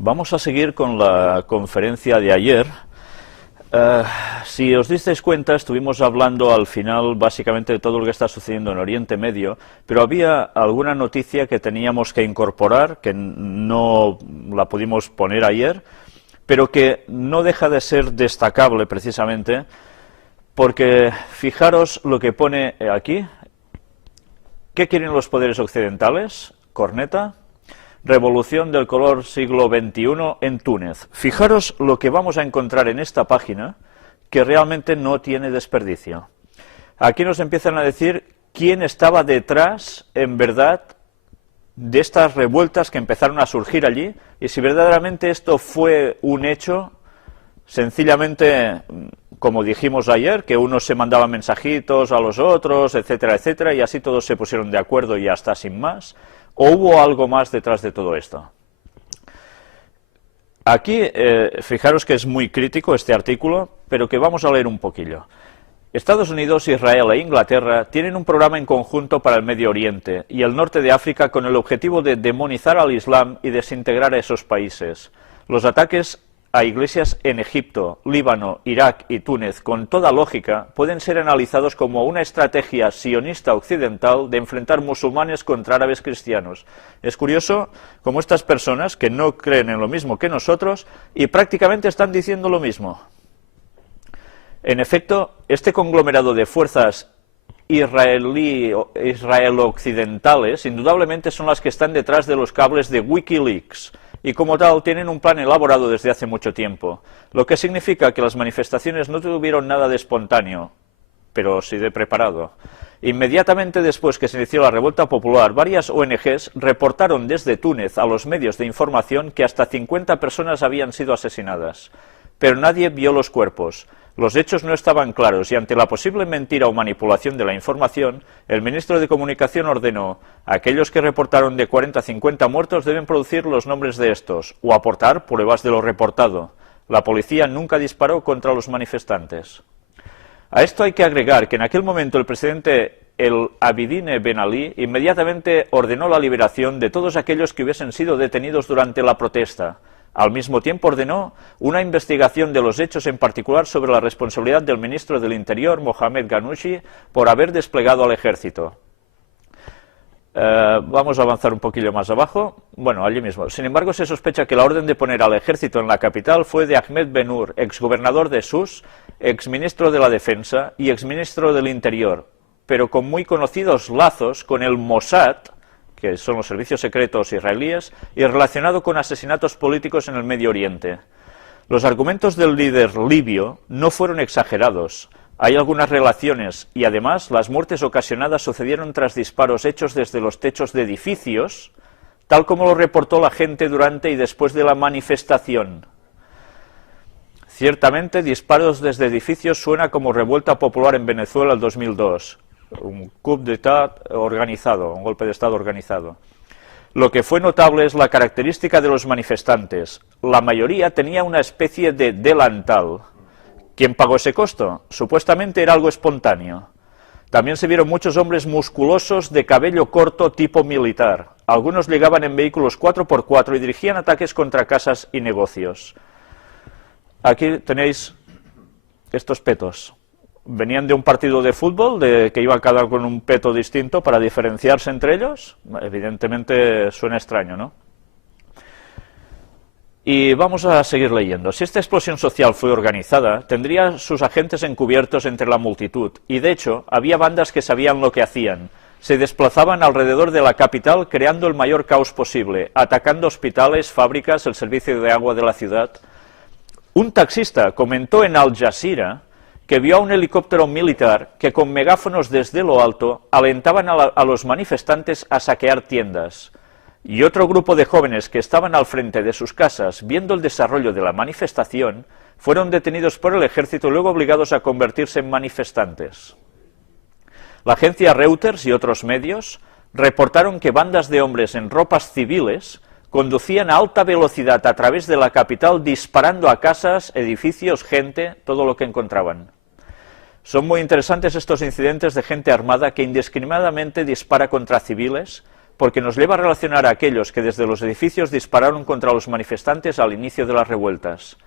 Vamos a seguir con la conferencia de ayer. Si os disteis cuenta, estuvimos hablando al final básicamente de todo lo que está sucediendo en Oriente Medio, pero había alguna noticia que teníamos que incorporar, que no la pudimos poner ayer, pero que no deja de ser destacable precisamente, porque fijaros lo que pone aquí. ¿Qué quieren los poderes occidentales? Corneta. Revolución del color siglo XXI en Túnez. Fijaros lo que vamos a encontrar en esta página, que realmente no tiene desperdicio. Aquí nos empiezan a decir quién estaba detrás, en verdad, de estas revueltas que empezaron a surgir allí, y si verdaderamente esto fue un hecho, sencillamente, como dijimos ayer, que unos se mandaban mensajitos a los otros, etcétera, etcétera, y así todos se pusieron de acuerdo y ya está, sin más. ¿O hubo algo más detrás de todo esto? Aquí, fijaros que es muy crítico este artículo, pero que vamos a leer un poquillo. Estados Unidos, Israel e Inglaterra tienen un programa en conjunto para el Medio Oriente y el norte de África con el objetivo de demonizar al Islam y desintegrar a esos países. Los ataques a iglesias en Egipto, Líbano, Irak y Túnez, con toda lógica, pueden ser analizados como una estrategia sionista occidental de enfrentar musulmanes contra árabes cristianos. Es curioso cómo estas personas, que no creen en lo mismo que nosotros, y prácticamente están diciendo lo mismo. En efecto, este conglomerado de fuerzas israelo-occidentales, indudablemente son las que están detrás de los cables de Wikileaks, y como tal tienen un plan elaborado desde hace mucho tiempo, lo que significa que las manifestaciones no tuvieron nada de espontáneo, pero sí de preparado. Inmediatamente después que se inició la revuelta popular, varias ONGs reportaron desde Túnez a los medios de información que hasta 50 personas habían sido asesinadas, pero nadie vio los cuerpos. Los hechos no estaban claros y ante la posible mentira o manipulación de la información, el ministro de Comunicación ordenó: aquellos que reportaron de 40 a 50 muertos deben producir los nombres de estos o aportar pruebas de lo reportado. La policía nunca disparó contra los manifestantes. A esto hay que agregar que en aquel momento el presidente el Abidine Ben Ali inmediatamente ordenó la liberación de todos aquellos que hubiesen sido detenidos durante la protesta. Al mismo tiempo ordenó una investigación de los hechos, en particular sobre la responsabilidad del ministro del Interior, Mohamed Ghannouchi, por haber desplegado al ejército. Vamos a avanzar un poquillo más abajo. Bueno, allí mismo. Sin embargo, se sospecha que la orden de poner al ejército en la capital fue de Ahmed Ben-Nur, exgobernador de Sus, exministro de la Defensa y exministro del Interior, pero con muy conocidos lazos con el Mossad, que son los servicios secretos israelíes, y relacionado con asesinatos políticos en el Medio Oriente. Los argumentos del líder libio no fueron exagerados. Hay algunas relaciones y, además, las muertes ocasionadas sucedieron tras disparos hechos desde los techos de edificios, tal como lo reportó la gente durante y después de la manifestación. Ciertamente, disparos desde edificios suena como revuelta popular en Venezuela el 2002. Un coup d'état organizado, un golpe de Estado organizado. Lo que fue notable es la característica de los manifestantes. La mayoría tenía una especie de delantal. ¿Quién pagó ese costo? Supuestamente era algo espontáneo. También se vieron muchos hombres musculosos de cabello corto tipo militar. Algunos llegaban en vehículos 4x4 y dirigían ataques contra casas y negocios. Aquí tenéis estos petos. ¿Venían de un partido de fútbol, que iba cada uno con un peto distinto para diferenciarse entre ellos? Evidentemente suena extraño, ¿no? Y vamos a seguir leyendo. Si esta explosión social fue organizada, tendría sus agentes encubiertos entre la multitud, y de hecho, había bandas que sabían lo que hacían. Se desplazaban alrededor de la capital creando el mayor caos posible, atacando hospitales, fábricas, el servicio de agua de la ciudad. Un taxista comentó en Al Jazeera que vio a un helicóptero militar que con megáfonos desde lo alto alentaban a los manifestantes a saquear tiendas. Y otro grupo de jóvenes que estaban al frente de sus casas viendo el desarrollo de la manifestación fueron detenidos por el ejército y luego obligados a convertirse en manifestantes. La agencia Reuters y otros medios reportaron que bandas de hombres en ropas civiles conducían a alta velocidad a través de la capital disparando a casas, edificios, gente, todo lo que encontraban. Son muy interesantes estos incidentes de gente armada que indiscriminadamente dispara contra civiles, porque nos lleva a relacionar a aquellos que desde los edificios dispararon contra los manifestantes al inicio de las revueltas.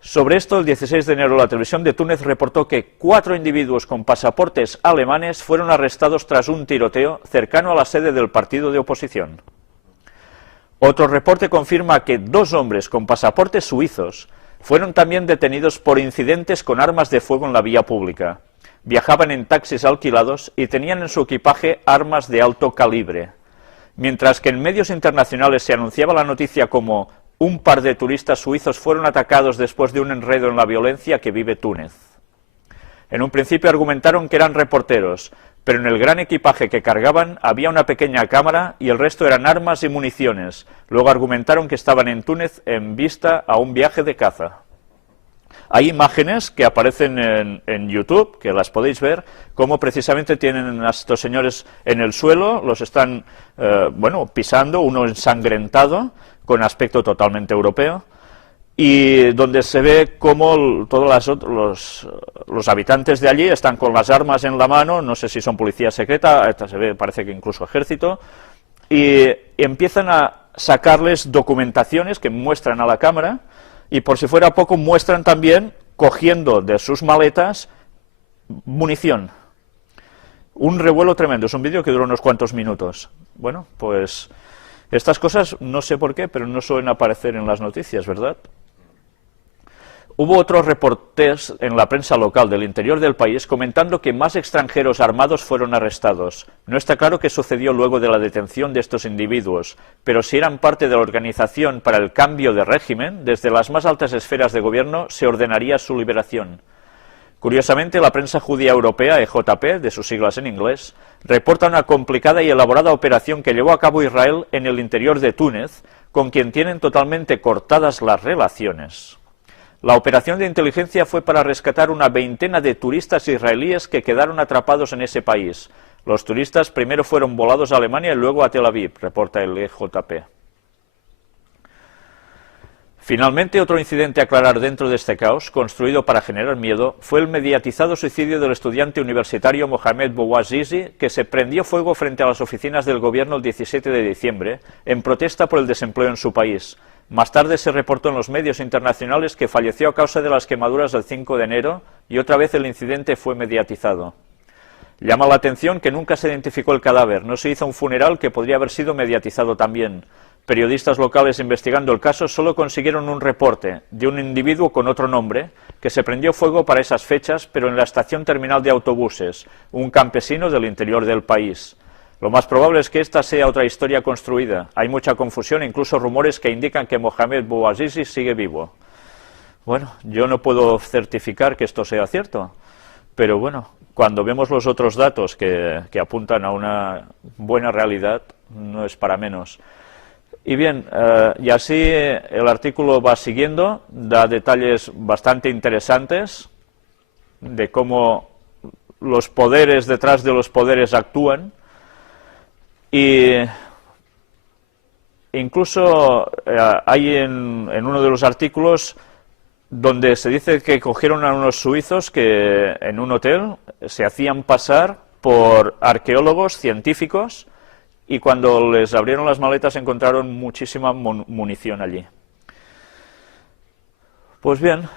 Sobre esto, el 16 de enero, la televisión de Túnez reportó que 4 individuos con pasaportes alemanes fueron arrestados tras un tiroteo cercano a la sede del partido de oposición. Otro reporte confirma que 2 hombres con pasaportes suizos fueron también detenidos por incidentes con armas de fuego en la vía pública. Viajaban en taxis alquilados y tenían en su equipaje armas de alto calibre. Mientras que en medios internacionales se anunciaba la noticia como un par de turistas suizos fueron atacados después de un enredo en la violencia que vive Túnez. En un principio argumentaron que eran reporteros, pero en el gran equipaje que cargaban había una pequeña cámara y el resto eran armas y municiones. Luego argumentaron que estaban en Túnez en vista a un viaje de caza. Hay imágenes que aparecen en YouTube, que las podéis ver, cómo precisamente tienen a estos señores en el suelo, los están pisando, uno ensangrentado, con aspecto totalmente europeo, y donde se ve cómo todos los habitantes de allí están con las armas en la mano, no sé si son policía secreta, se ve, parece que incluso ejército, y empiezan a sacarles documentaciones que muestran a la cámara, y por si fuera poco muestran también, cogiendo de sus maletas, munición. Un revuelo tremendo, es un vídeo que dura unos cuantos minutos. Bueno, pues estas cosas, no sé por qué, pero no suelen aparecer en las noticias, ¿verdad? Hubo otros reportes en la prensa local del interior del país comentando que más extranjeros armados fueron arrestados. No está claro qué sucedió luego de la detención de estos individuos, pero si eran parte de la organización para el cambio de régimen, desde las más altas esferas de gobierno se ordenaría su liberación. Curiosamente, la prensa judía europea, EJP, de sus siglas en inglés, reporta una complicada y elaborada operación que llevó a cabo Israel en el interior de Túnez, con quien tienen totalmente cortadas las relaciones. La operación de inteligencia fue para rescatar una veintena de turistas israelíes que quedaron atrapados en ese país. Los turistas primero fueron volados a Alemania y luego a Tel Aviv, reporta el EJP. Finalmente, otro incidente a aclarar dentro de este caos, construido para generar miedo, fue el mediatizado suicidio del estudiante universitario Mohamed Bouazizi, que se prendió fuego frente a las oficinas del gobierno el 17 de diciembre, en protesta por el desempleo en su país. Más tarde se reportó en los medios internacionales que falleció a causa de las quemaduras del 5 de enero y otra vez el incidente fue mediatizado. Llama la atención que nunca se identificó el cadáver, no se hizo un funeral que podría haber sido mediatizado también. Periodistas locales investigando el caso solo consiguieron un reporte de un individuo con otro nombre que se prendió fuego para esas fechas, pero en la estación terminal de autobuses, un campesino del interior del país. Lo más probable es que esta sea otra historia construida. Hay mucha confusión, incluso rumores que indican que Mohamed Bouazizi sigue vivo. Bueno, yo no puedo certificar que esto sea cierto, pero bueno, cuando vemos los otros datos que apuntan a una buena realidad, no es para menos. Y bien, y así el artículo va siguiendo, da detalles bastante interesantes de cómo los poderes detrás de los poderes actúan. Y incluso hay en uno de los artículos donde se dice que cogieron a unos suizos que en un hotel se hacían pasar por arqueólogos científicos y cuando les abrieron las maletas encontraron muchísima munición allí. Pues bien,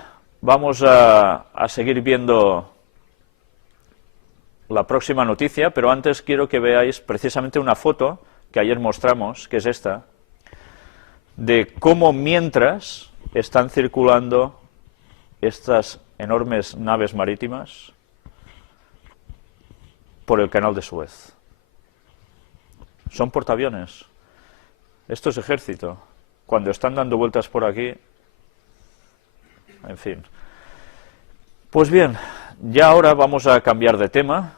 vamos a seguir viendo la próxima noticia, pero antes quiero que veáis precisamente una foto que ayer mostramos, que es esta, de cómo mientras están circulando estas enormes naves marítimas por el canal de Suez. Son portaaviones. Esto es ejército. Cuando están dando vueltas por aquí, en fin. Pues bien, ya ahora vamos a cambiar de tema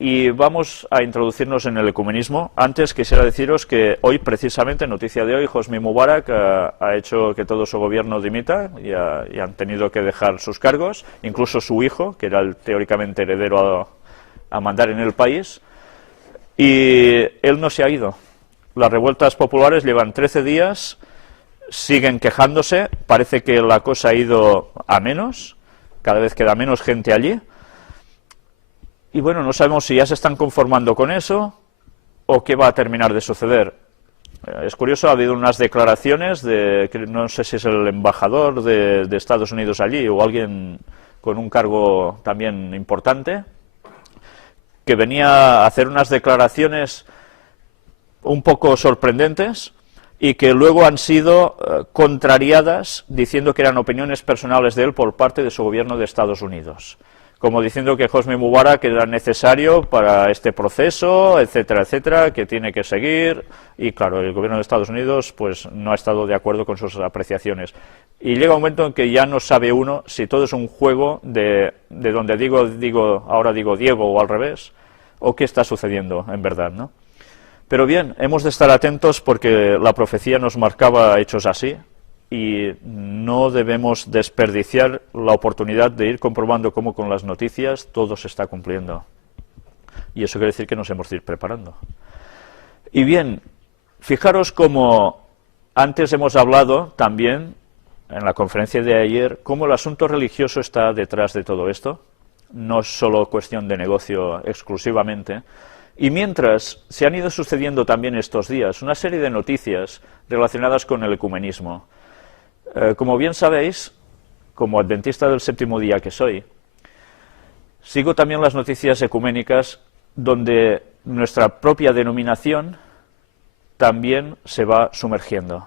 y vamos a introducirnos en el ecumenismo. Antes quisiera deciros que hoy, precisamente, noticia de hoy, Hosni Mubarak ha hecho que todo su gobierno dimita y han tenido que dejar sus cargos, incluso su hijo, que era el teóricamente heredero a mandar en el país, y él no se ha ido. Las revueltas populares llevan 13 días, siguen quejándose, parece que la cosa ha ido a menos, cada vez queda menos gente allí. Y bueno, no sabemos si ya se están conformando con eso o qué va a terminar de suceder. Es curioso, ha habido unas declaraciones de, no sé si es el embajador de Estados Unidos allí o alguien con un cargo también importante, que venía a hacer unas declaraciones un poco sorprendentes y que luego han sido contrariadas diciendo que eran opiniones personales de él por parte de su gobierno de Estados Unidos, como diciendo que Hosni Mubarak era necesario para este proceso, etcétera, etcétera, que tiene que seguir, y claro, el gobierno de Estados Unidos pues no ha estado de acuerdo con sus apreciaciones. Y llega un momento en que ya no sabe uno si todo es un juego de donde ahora digo Diego o al revés, o qué está sucediendo en verdad, ¿no? Pero bien, hemos de estar atentos porque la profecía nos marcaba hechos así y no debemos desperdiciar la oportunidad de ir comprobando cómo con las noticias todo se está cumpliendo. Y eso quiere decir que nos hemos de ir preparando. Y bien, fijaros cómo antes hemos hablado también en la conferencia de ayer cómo el asunto religioso está detrás de todo esto. No es solo cuestión de negocio exclusivamente. Y mientras se han ido sucediendo también estos días una serie de noticias relacionadas con el ecumenismo. Como bien sabéis, como adventista del séptimo día que soy, sigo también las noticias ecuménicas donde nuestra propia denominación también se va sumergiendo.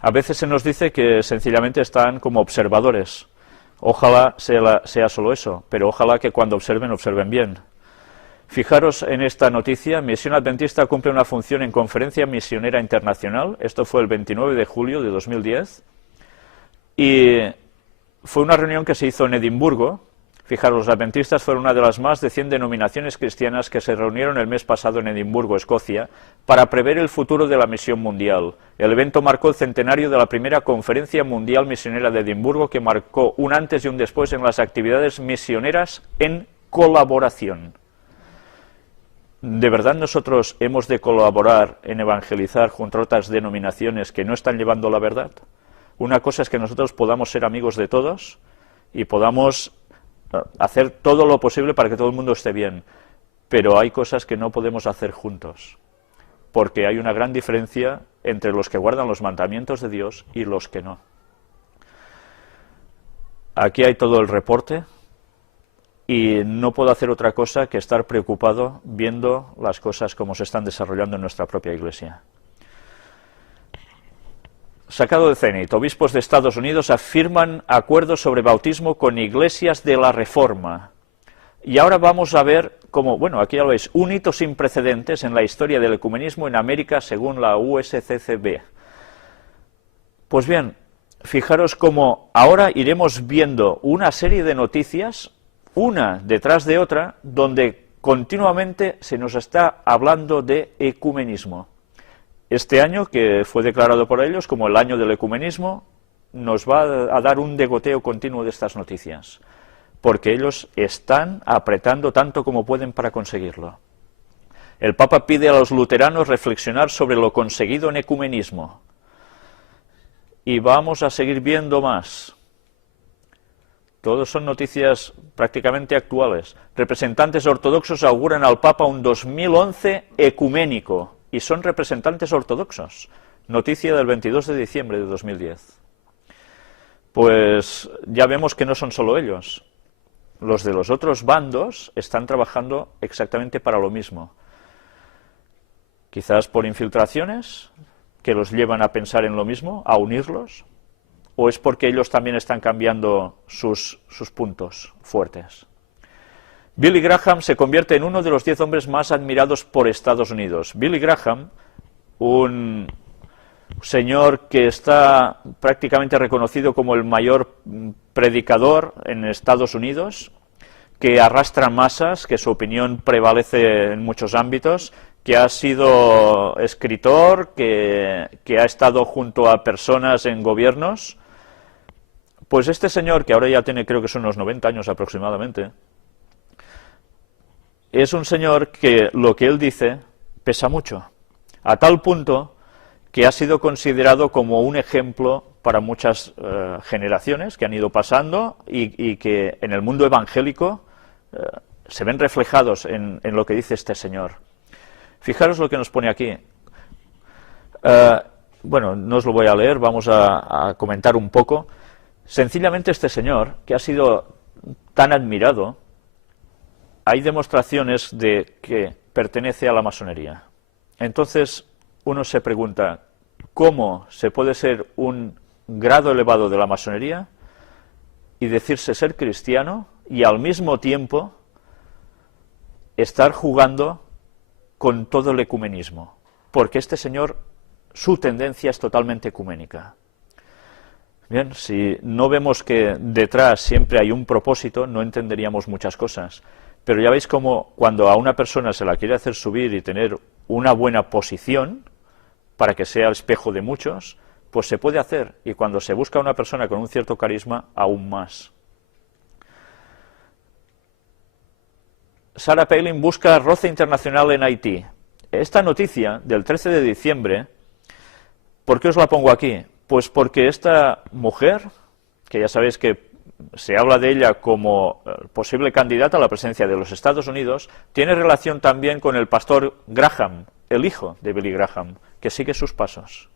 A veces se nos dice que sencillamente están como observadores. Ojalá sea solo eso, pero ojalá que cuando observen bien. Fijaros en esta noticia, Misión Adventista cumple una función en Conferencia Misionera Internacional, esto fue el 29 de julio de 2010, y fue una reunión que se hizo en Edimburgo. Fijaros, los adventistas fueron una de las más de 100 denominaciones cristianas que se reunieron el mes pasado en Edimburgo, Escocia, para prever el futuro de la misión mundial. El evento marcó el centenario de la primera Conferencia Mundial Misionera de Edimburgo, que marcó un antes y un después en las actividades misioneras en colaboración. ¿De verdad nosotros hemos de colaborar en evangelizar junto a otras denominaciones que no están llevando la verdad? Una cosa es que nosotros podamos ser amigos de todos y podamos hacer todo lo posible para que todo el mundo esté bien, pero hay cosas que no podemos hacer juntos, porque hay una gran diferencia entre los que guardan los mandamientos de Dios y los que no. Aquí hay todo el reporte. Y no puedo hacer otra cosa que estar preocupado viendo las cosas como se están desarrollando en nuestra propia Iglesia. Sacado de Zenit, obispos de Estados Unidos afirman acuerdos sobre bautismo con iglesias de la Reforma. Y ahora vamos a ver cómo, bueno, aquí ya lo veis, un hito sin precedentes en la historia del ecumenismo en América según la USCCB. Pues bien, fijaros cómo ahora iremos viendo una serie de noticias una detrás de otra, donde continuamente se nos está hablando de ecumenismo. Este año, que fue declarado por ellos como el año del ecumenismo, nos va a dar un degoteo continuo de estas noticias, porque ellos están apretando tanto como pueden para conseguirlo. El Papa pide a los luteranos reflexionar sobre lo conseguido en ecumenismo. Y vamos a seguir viendo más. Todos son noticias prácticamente actuales. Representantes ortodoxos auguran al Papa un 2011 ecuménico, y son representantes ortodoxos. Noticia del 22 de diciembre de 2010. Pues ya vemos que no son solo ellos. Los de los otros bandos están trabajando exactamente para lo mismo. Quizás por infiltraciones que los llevan a pensar en lo mismo, a unirlos. ¿O es porque ellos también están cambiando sus puntos fuertes? Billy Graham se convierte en uno de los 10 hombres más admirados por Estados Unidos. Billy Graham, un señor que está prácticamente reconocido como el mayor predicador en Estados Unidos, que arrastra masas, que su opinión prevalece en muchos ámbitos, que ha sido escritor, que ha estado junto a personas en gobiernos. Pues este señor, que ahora ya tiene, creo que son unos 90 años aproximadamente, es un señor que lo que él dice pesa mucho, a tal punto que ha sido considerado como un ejemplo para muchas generaciones que han ido pasando y que en el mundo evangélico se ven reflejados en lo que dice este señor. Fijaros lo que nos pone aquí. Bueno, no os lo voy a leer, vamos a comentar un poco. Sencillamente este señor, que ha sido tan admirado, hay demostraciones de que pertenece a la masonería. Entonces, uno se pregunta, ¿cómo se puede ser un grado elevado de la masonería y decirse ser cristiano y al mismo tiempo estar jugando con todo el ecumenismo? Porque este señor, su tendencia es totalmente ecuménica. Bien, si no vemos que detrás siempre hay un propósito, no entenderíamos muchas cosas. Pero ya veis cómo cuando a una persona se la quiere hacer subir y tener una buena posición, para que sea el espejo de muchos, pues se puede hacer. Y cuando se busca una persona con un cierto carisma, aún más. Sarah Palin busca roce internacional en Haití. Esta noticia del 13 de diciembre, ¿por qué os la pongo aquí? Pues porque esta mujer, que ya sabéis que se habla de ella como posible candidata a la presidencia de los Estados Unidos, tiene relación también con el pastor Graham, el hijo de Billy Graham, que sigue sus pasos.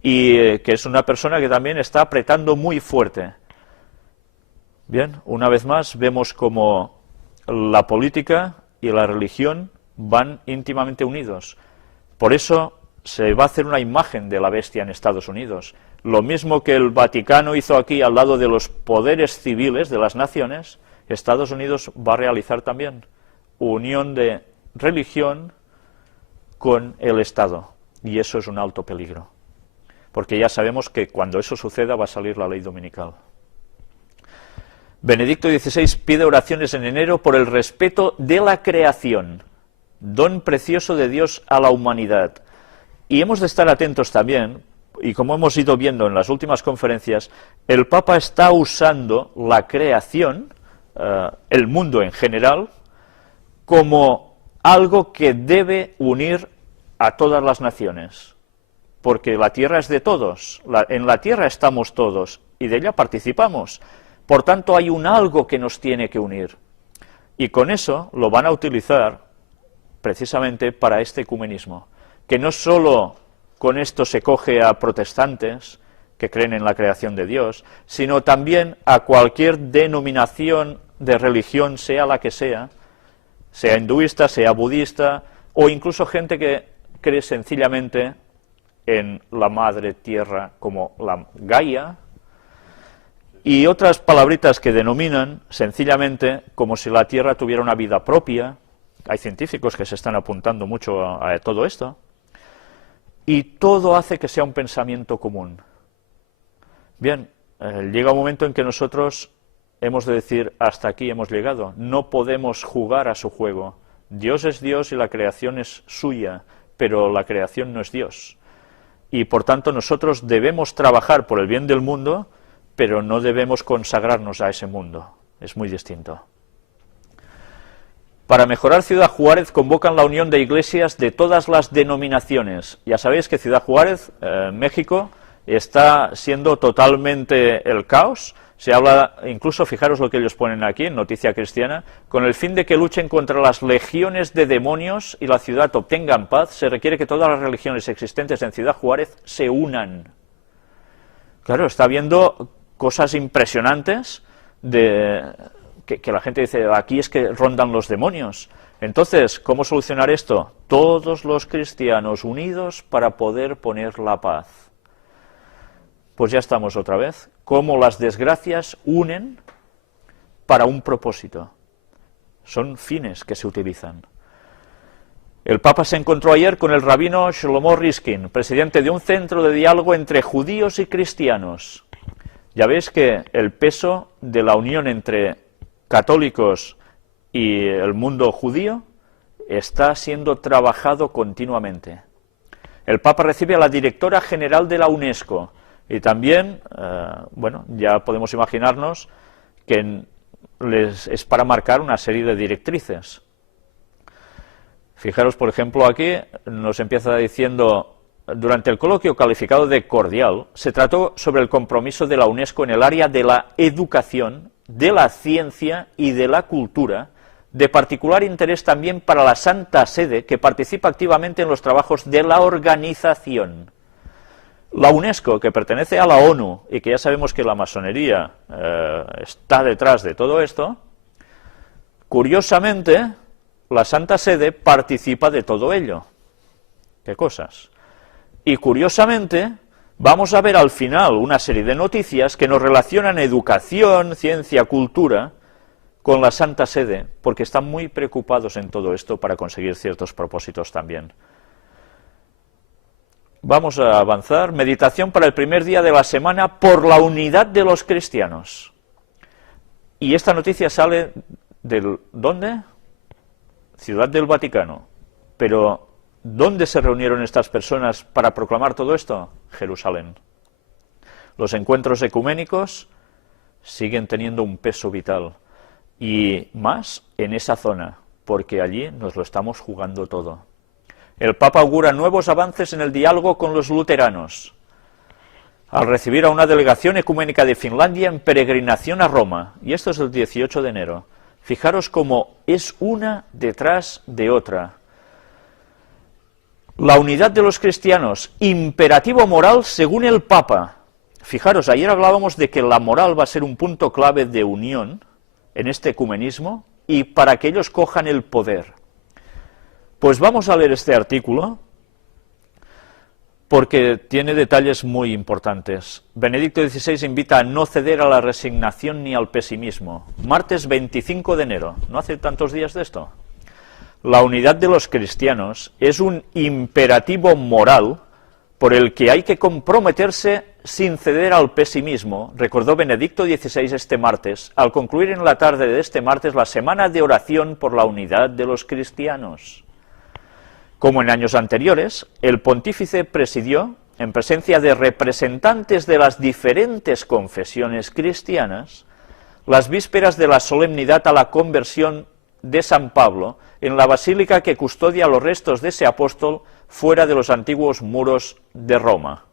Y que es una persona que también está apretando muy fuerte. Bien, una vez más vemos como la política y la religión van íntimamente unidos. Por eso se va a hacer una imagen de la bestia en Estados Unidos. Lo mismo que el Vaticano hizo aquí al lado de los poderes civiles de las naciones, Estados Unidos va a realizar también unión de religión con el Estado. Y eso es un alto peligro. Porque ya sabemos que cuando eso suceda va a salir la ley dominical. Benedicto XVI pide oraciones en enero por el respeto de la creación, don precioso de Dios a la humanidad. Y hemos de estar atentos también, y como hemos ido viendo en las últimas conferencias, el Papa está usando la creación, el mundo en general, como algo que debe unir a todas las naciones. Porque la tierra es de todos, en la tierra estamos todos, y de ella participamos. Por tanto, hay un algo que nos tiene que unir. Y con eso lo van a utilizar precisamente para este ecumenismo. Que no solo con esto se coge a protestantes que creen en la creación de Dios, sino también a cualquier denominación de religión, sea la que sea hinduista, sea budista, o incluso gente que cree sencillamente en la madre tierra como la Gaia, y otras palabritas que denominan sencillamente como si la tierra tuviera una vida propia. Hay científicos que se están apuntando mucho a todo esto. Y todo hace que sea un pensamiento común. Bien, llega un momento en que nosotros hemos de decir, hasta aquí hemos llegado. No podemos jugar a su juego. Dios es Dios y la creación es suya, pero la creación no es Dios. Y por tanto nosotros debemos trabajar por el bien del mundo, pero no debemos consagrarnos a ese mundo. Es muy distinto. Para mejorar Ciudad Juárez convocan la unión de iglesias de todas las denominaciones. Ya sabéis que Ciudad Juárez, México, está siendo totalmente el caos. Se habla, incluso fijaros lo que ellos ponen aquí en Noticia Cristiana, con el fin de que luchen contra las legiones de demonios y la ciudad obtengan paz, se requiere que todas las religiones existentes en Ciudad Juárez se unan. Claro, está habiendo cosas impresionantes que la gente dice, aquí es que rondan los demonios. Entonces, ¿cómo solucionar esto? Todos los cristianos unidos para poder poner la paz. Pues ya estamos otra vez. Cómo las desgracias unen para un propósito. Son fines que se utilizan. El Papa se encontró ayer con el rabino Shlomo Riskin, presidente de un centro de diálogo entre judíos y cristianos. Ya veis que el peso de la unión entre católicos y el mundo judío está siendo trabajado continuamente. El Papa recibe a la directora general de la UNESCO y también, bueno, ya podemos imaginarnos que es para marcar una serie de directrices. Fijaros, por ejemplo, aquí nos empieza diciendo: durante el coloquio calificado de cordial, se trató sobre el compromiso de la UNESCO en el área de la educación, de la ciencia y de la cultura de particular interés también para la Santa Sede, que participa activamente en los trabajos de la organización. La UNESCO, que pertenece a la ONU, y que ya sabemos que la masonería está detrás de todo esto, curiosamente, la Santa Sede participa de todo ello. ¿Qué cosas? Y curiosamente, vamos a ver al final una serie de noticias que nos relacionan educación, ciencia, cultura, con la Santa Sede, porque están muy preocupados en todo esto para conseguir ciertos propósitos también. Vamos a avanzar. Meditación para el primer día de la semana por la unidad de los cristianos. Y esta noticia sale del... ¿dónde? Ciudad del Vaticano. Pero, ¿dónde se reunieron estas personas para proclamar todo esto? Jerusalén. Los encuentros ecuménicos siguen teniendo un peso vital. Y más en esa zona, porque allí nos lo estamos jugando todo. El Papa augura nuevos avances en el diálogo con los luteranos, al recibir a una delegación ecuménica de Finlandia en peregrinación a Roma, y esto es el 18 de enero. Fijaros cómo es una detrás de otra. La unidad de los cristianos, imperativo moral según el Papa. Fijaros, ayer hablábamos de que la moral va a ser un punto clave de unión en este ecumenismo y para que ellos cojan el poder. Pues vamos a leer este artículo porque tiene detalles muy importantes. Benedicto XVI invita a no ceder a la resignación ni al pesimismo. Martes 25 de enero, no hace tantos días de esto. La unidad de los cristianos es un imperativo moral por el que hay que comprometerse sin ceder al pesimismo, recordó Benedicto XVI este martes, al concluir en la tarde de este martes la semana de oración por la unidad de los cristianos. Como en años anteriores, el pontífice presidió, en presencia de representantes de las diferentes confesiones cristianas, las vísperas de la solemnidad a la conversión de San Pablo en la basílica que custodia los restos de ese apóstol fuera de los antiguos muros de Roma.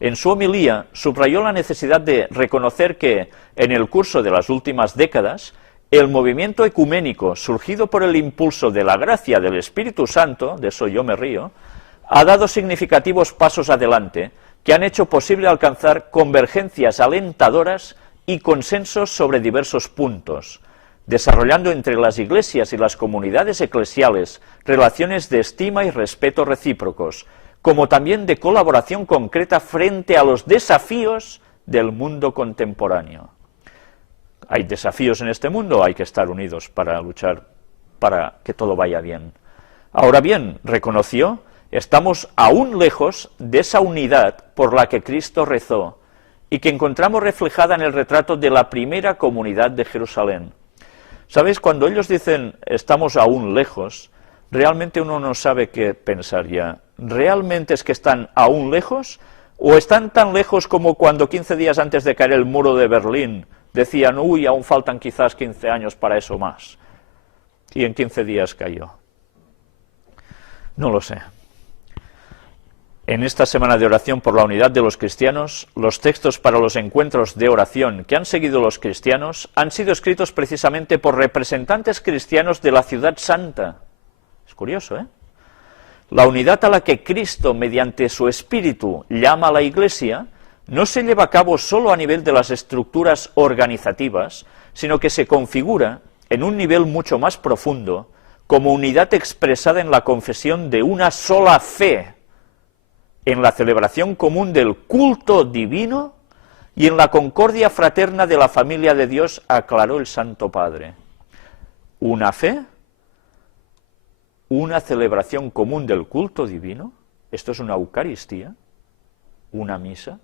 En su homilía subrayó la necesidad de reconocer que, en el curso de las últimas décadas, el movimiento ecuménico, surgido por el impulso de la gracia del Espíritu Santo, de eso yo me río, ha dado significativos pasos adelante que han hecho posible alcanzar convergencias alentadoras y consensos sobre diversos puntos, desarrollando entre las iglesias y las comunidades eclesiales relaciones de estima y respeto recíprocos, como también de colaboración concreta frente a los desafíos del mundo contemporáneo. Hay desafíos en este mundo, hay que estar unidos para luchar para que todo vaya bien. Ahora bien, reconoció, estamos aún lejos de esa unidad por la que Cristo rezó y que encontramos reflejada en el retrato de la primera comunidad de Jerusalén. ¿Sabéis? Cuando ellos dicen estamos aún lejos, realmente uno no sabe qué pensar ya. ¿Realmente es que están aún lejos? ¿O están tan lejos como cuando 15 días antes de caer el muro de Berlín decían, uy, aún faltan quizás 15 años para eso más? Y en 15 días cayó. No lo sé. En esta semana de oración por la unidad de los cristianos, los textos para los encuentros de oración que han seguido los cristianos han sido escritos precisamente por representantes cristianos de la Ciudad Santa. Es curioso, ¿eh? La unidad a la que Cristo, mediante su Espíritu, llama a la Iglesia, no se lleva a cabo solo a nivel de las estructuras organizativas, sino que se configura, en un nivel mucho más profundo, como unidad expresada en la confesión de una sola fe, en la celebración común del culto divino y en la concordia fraterna de la familia de Dios, aclaró el Santo Padre. Una fe, una celebración común del culto divino, esto es una Eucaristía, una misa,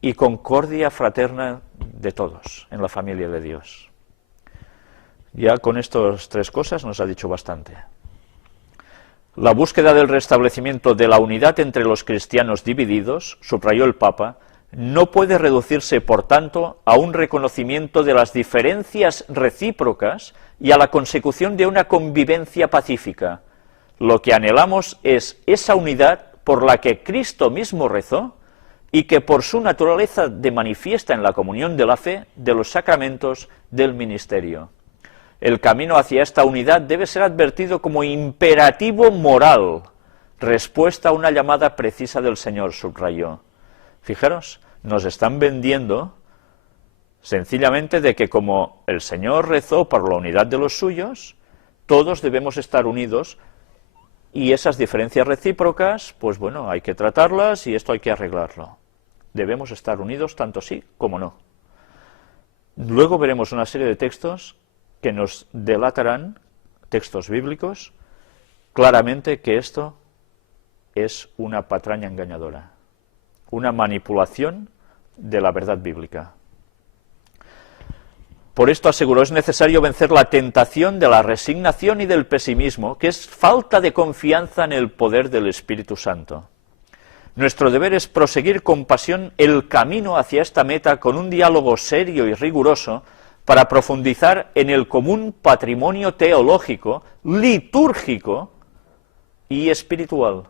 y concordia fraterna de todos en la familia de Dios. Ya con estas tres cosas nos ha dicho bastante. La búsqueda del restablecimiento de la unidad entre los cristianos divididos, subrayó el Papa, no puede reducirse, por tanto, a un reconocimiento de las diferencias recíprocas y a la consecución de una convivencia pacífica. Lo que anhelamos es esa unidad por la que Cristo mismo rezó y que por su naturaleza de manifiesta en la comunión de la fe, de los sacramentos, del ministerio. El camino hacia esta unidad debe ser advertido como imperativo moral, respuesta a una llamada precisa del Señor, subrayó. Fijaros, nos están vendiendo sencillamente de que como el Señor rezó por la unidad de los suyos, todos debemos estar unidos y esas diferencias recíprocas, pues bueno, hay que tratarlas y esto hay que arreglarlo. Debemos estar unidos tanto sí como no. Luego veremos una serie de textos que nos delatarán, textos bíblicos, claramente que esto es una patraña engañadora, una manipulación de la verdad bíblica. Por esto aseguró, es necesario vencer la tentación de la resignación y del pesimismo, que es falta de confianza en el poder del Espíritu Santo. Nuestro deber es proseguir con pasión el camino hacia esta meta con un diálogo serio y riguroso para profundizar en el común patrimonio teológico, litúrgico y espiritual,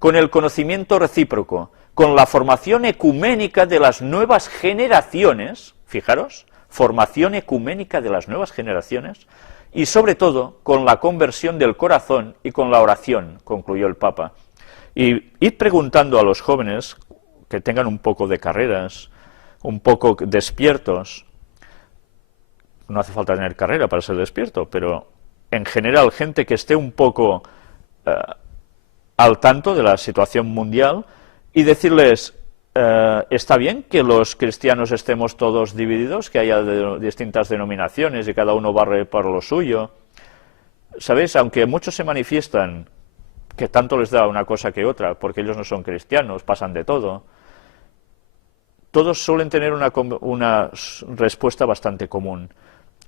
con el conocimiento recíproco, con la formación ecuménica de las nuevas generaciones, fijaros, formación ecuménica de las nuevas generaciones, y sobre todo con la conversión del corazón y con la oración, concluyó el Papa. Y id preguntando a los jóvenes que tengan un poco de carreras, un poco despiertos, no hace falta tener carrera para ser despierto, pero en general gente que esté un poco al tanto de la situación mundial y decirles, está bien que los cristianos estemos todos divididos, que haya distintas denominaciones y cada uno barre por lo suyo. ¿Sabéis? Aunque muchos se manifiestan que tanto les da una cosa que otra, porque ellos no son cristianos, pasan de todo, todos suelen tener una respuesta bastante común,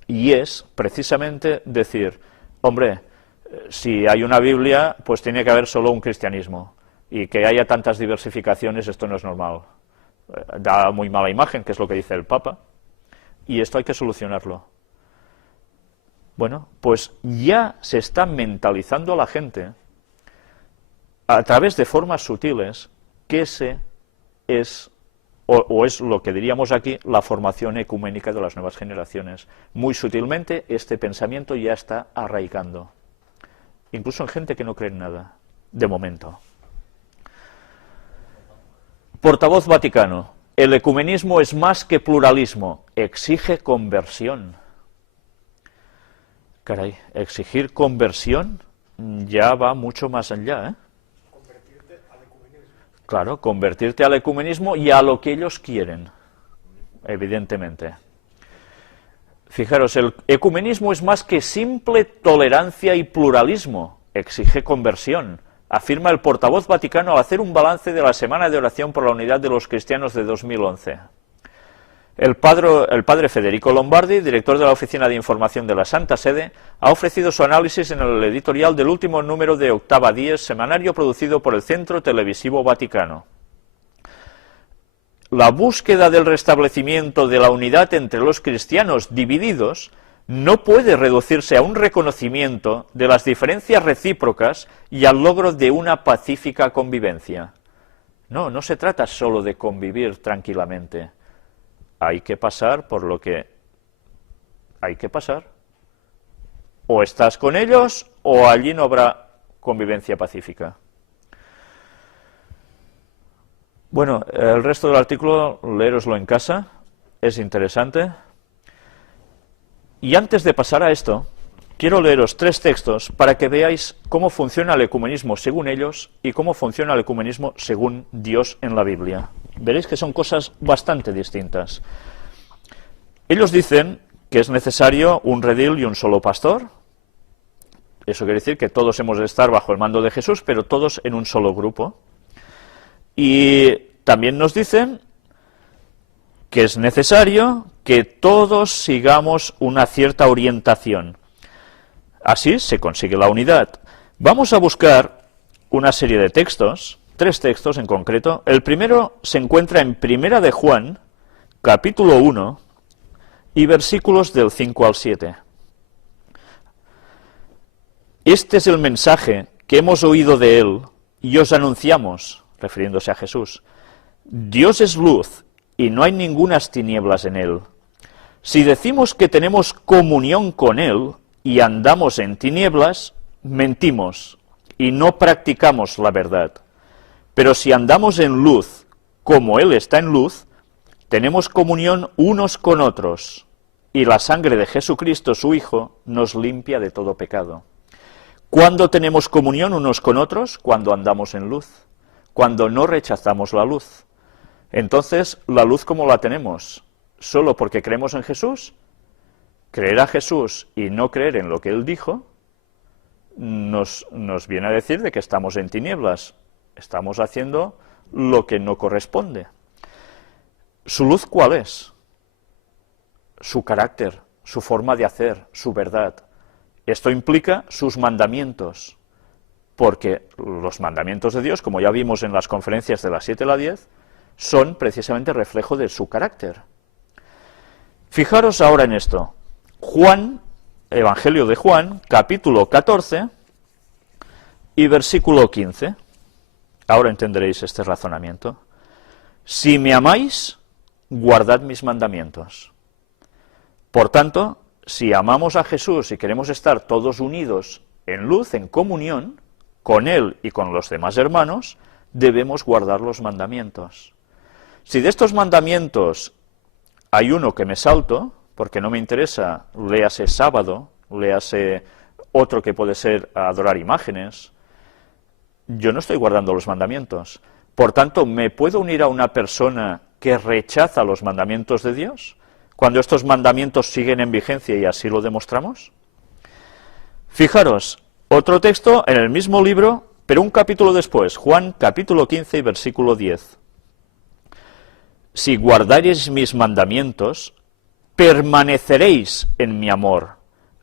y es precisamente decir, hombre, si hay una Biblia, pues tiene que haber solo un cristianismo, y que haya tantas diversificaciones, esto no es normal. Da muy mala imagen, que es lo que dice el Papa, y esto hay que solucionarlo. Bueno, pues ya se está mentalizando a la gente a través de formas sutiles que ese es, o es lo que diríamos aquí, la formación ecuménica de las nuevas generaciones. Muy sutilmente este pensamiento ya está arraigando, incluso en gente que no cree en nada, de momento. Portavoz Vaticano, el ecumenismo es más que pluralismo, exige conversión. Caray, exigir conversión ya va mucho más allá, ¿eh? Convertirte al ecumenismo. Claro, convertirte al ecumenismo y a lo que ellos quieren, evidentemente. Fijaros, el ecumenismo es más que simple tolerancia y pluralismo, exige conversión, afirma el portavoz vaticano al hacer un balance de la Semana de Oración por la Unidad de los Cristianos de 2011. El padre Federico Lombardi, director de la Oficina de Información de la Santa Sede, ha ofrecido su análisis en el editorial del último número de Octava Dies, semanario producido por el Centro Televisivo Vaticano. La búsqueda del restablecimiento de la unidad entre los cristianos divididos no puede reducirse a un reconocimiento de las diferencias recíprocas y al logro de una pacífica convivencia. No, no se trata solo de convivir tranquilamente. Hay que pasar por lo que hay que pasar. O estás con ellos o allí no habrá convivencia pacífica. Bueno, el resto del artículo, leéroslo en casa, es interesante. Y antes de pasar a esto, quiero leeros 3 textos para que veáis cómo funciona el ecumenismo según ellos y cómo funciona el ecumenismo según Dios en la Biblia. Veréis que son cosas bastante distintas. Ellos dicen que es necesario un redil y un solo pastor. Eso quiere decir que todos hemos de estar bajo el mando de Jesús, pero todos en un solo grupo. Y también nos dicen que es necesario que todos sigamos una cierta orientación. Así se consigue la unidad. Vamos a buscar una serie de textos, 3 textos en concreto. El primero se encuentra en Primera de Juan, capítulo 1, y versículos del 5 al 7. Este es el mensaje que hemos oído de él y os anunciamos, refiriéndose a Jesús, Dios es luz, y no hay ningunas tinieblas en él. Si decimos que tenemos comunión con él y andamos en tinieblas, mentimos y no practicamos la verdad. Pero si andamos en luz, como él está en luz, tenemos comunión unos con otros, y la sangre de Jesucristo, su Hijo, nos limpia de todo pecado. ¿Cuándo tenemos comunión unos con otros? Cuando andamos en luz, cuando no rechazamos la luz. Entonces, ¿la luz cómo la tenemos? ¿Solo porque creemos en Jesús? Creer a Jesús y no creer en lo que Él dijo, nos viene a decir de que estamos en tinieblas, estamos haciendo lo que no corresponde. ¿Su luz cuál es? Su carácter, su forma de hacer, su verdad. Esto implica sus mandamientos, porque los mandamientos de Dios, como ya vimos en las conferencias de las 7 a las 10, son precisamente reflejo de su carácter. Fijaros ahora en esto. Juan, Evangelio de Juan, capítulo 14 y versículo 15. Ahora entenderéis este razonamiento. Si me amáis, guardad mis mandamientos. Por tanto, si amamos a Jesús y queremos estar todos unidos en luz, en comunión, con Él y con los demás hermanos, debemos guardar los mandamientos. Si de estos mandamientos hay uno que me salto, porque no me interesa, léase sábado, léase otro que puede ser adorar imágenes, yo no estoy guardando los mandamientos. Por tanto, ¿me puedo unir a una persona que rechaza los mandamientos de Dios, cuando estos mandamientos siguen en vigencia y así lo demostramos? Fijaros, otro texto en el mismo libro, pero un capítulo después, Juan capítulo 15 y versículo 10. Si guardareis mis mandamientos, permaneceréis en mi amor,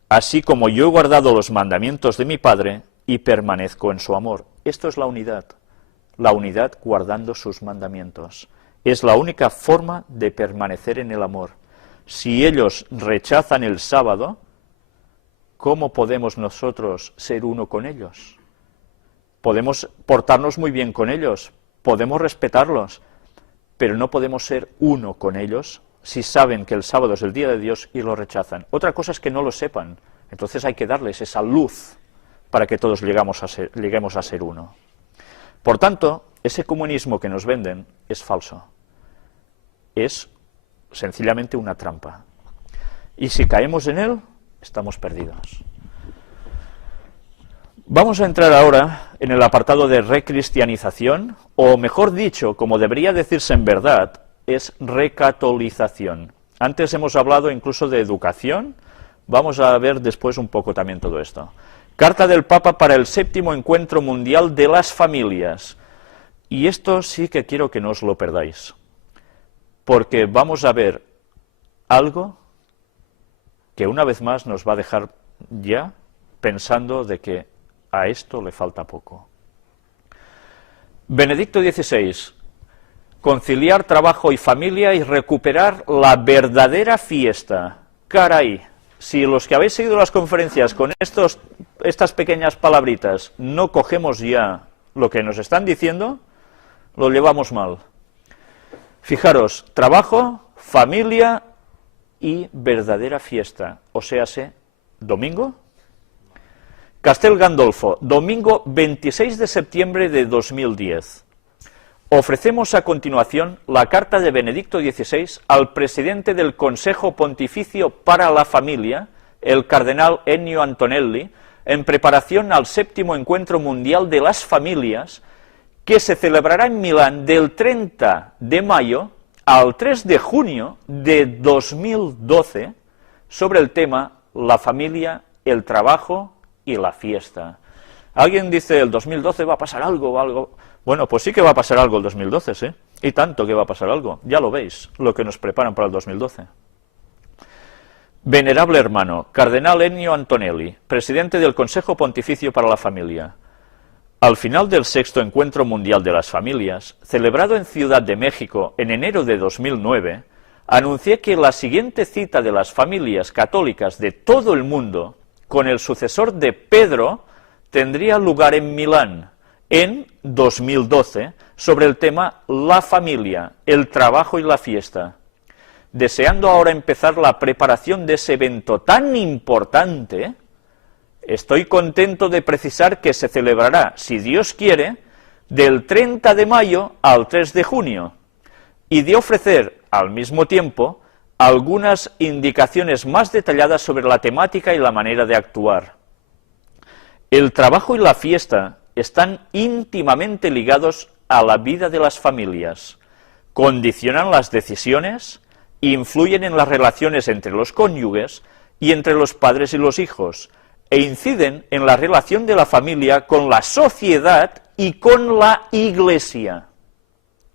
así como yo he guardado los mandamientos de mi Padre y permanezco en su amor. Esto es la unidad guardando sus mandamientos. Es la única forma de permanecer en el amor. Si ellos rechazan el sábado, ¿cómo podemos nosotros ser uno con ellos? Podemos portarnos muy bien con ellos, podemos respetarlos, pero no podemos ser uno con ellos si saben que el sábado es el día de Dios y lo rechazan. Otra cosa es que no lo sepan, entonces hay que darles esa luz para que todos lleguemos a ser uno. Por tanto, ese comunismo que nos venden es falso, es sencillamente una trampa. Y si caemos en él, estamos perdidos. Vamos a entrar ahora en el apartado de recristianización, o mejor dicho, como debería decirse en verdad, es recatolización. Antes hemos hablado incluso de educación, vamos a ver después un poco también todo esto. Carta del Papa para el 7º Encuentro Mundial de las Familias. Y esto sí que quiero que no os lo perdáis, porque vamos a ver algo que una vez más nos va a dejar ya pensando de que a esto le falta poco. Benedicto XVI, conciliar trabajo y familia y recuperar la verdadera fiesta. Caray, si los que habéis seguido las conferencias con estas pequeñas palabritas no cogemos ya lo que nos están diciendo, lo llevamos mal. Fijaros, trabajo, familia y verdadera fiesta, o sea, domingo. Castel Gandolfo, domingo 26 de septiembre de 2010. Ofrecemos a continuación la carta de Benedicto XVI al presidente del Consejo Pontificio para la Familia, el cardenal Ennio Antonelli, en preparación al 7º Encuentro Mundial de las Familias, que se celebrará en Milán del 30 de mayo al 3 de junio de 2012, sobre el tema la familia, el trabajo y la fiesta. Alguien dice, el 2012 va a pasar algo o algo. Bueno, pues sí que va a pasar algo el 2012, ¿sí? Y tanto que va a pasar algo. Ya lo veis, lo que nos preparan para el 2012. Venerable hermano, Cardenal Ennio Antonelli, presidente del Consejo Pontificio para la Familia. Al final del 6º Encuentro Mundial de las Familias, celebrado en Ciudad de México en enero de 2009, anuncié que la siguiente cita de las familias católicas de todo el mundo, con el sucesor de Pedro, tendría lugar en Milán, en 2012, sobre el tema la familia, el trabajo y la fiesta. Deseando ahora empezar la preparación de ese evento tan importante, estoy contento de precisar que se celebrará, si Dios quiere, del 30 de mayo al 3 de junio, y de ofrecer, al mismo tiempo, algunas indicaciones más detalladas sobre la temática y la manera de actuar. El trabajo y la fiesta están íntimamente ligados a la vida de las familias, condicionan las decisiones, influyen en las relaciones entre los cónyuges y entre los padres y los hijos, e inciden en la relación de la familia con la sociedad y con la Iglesia.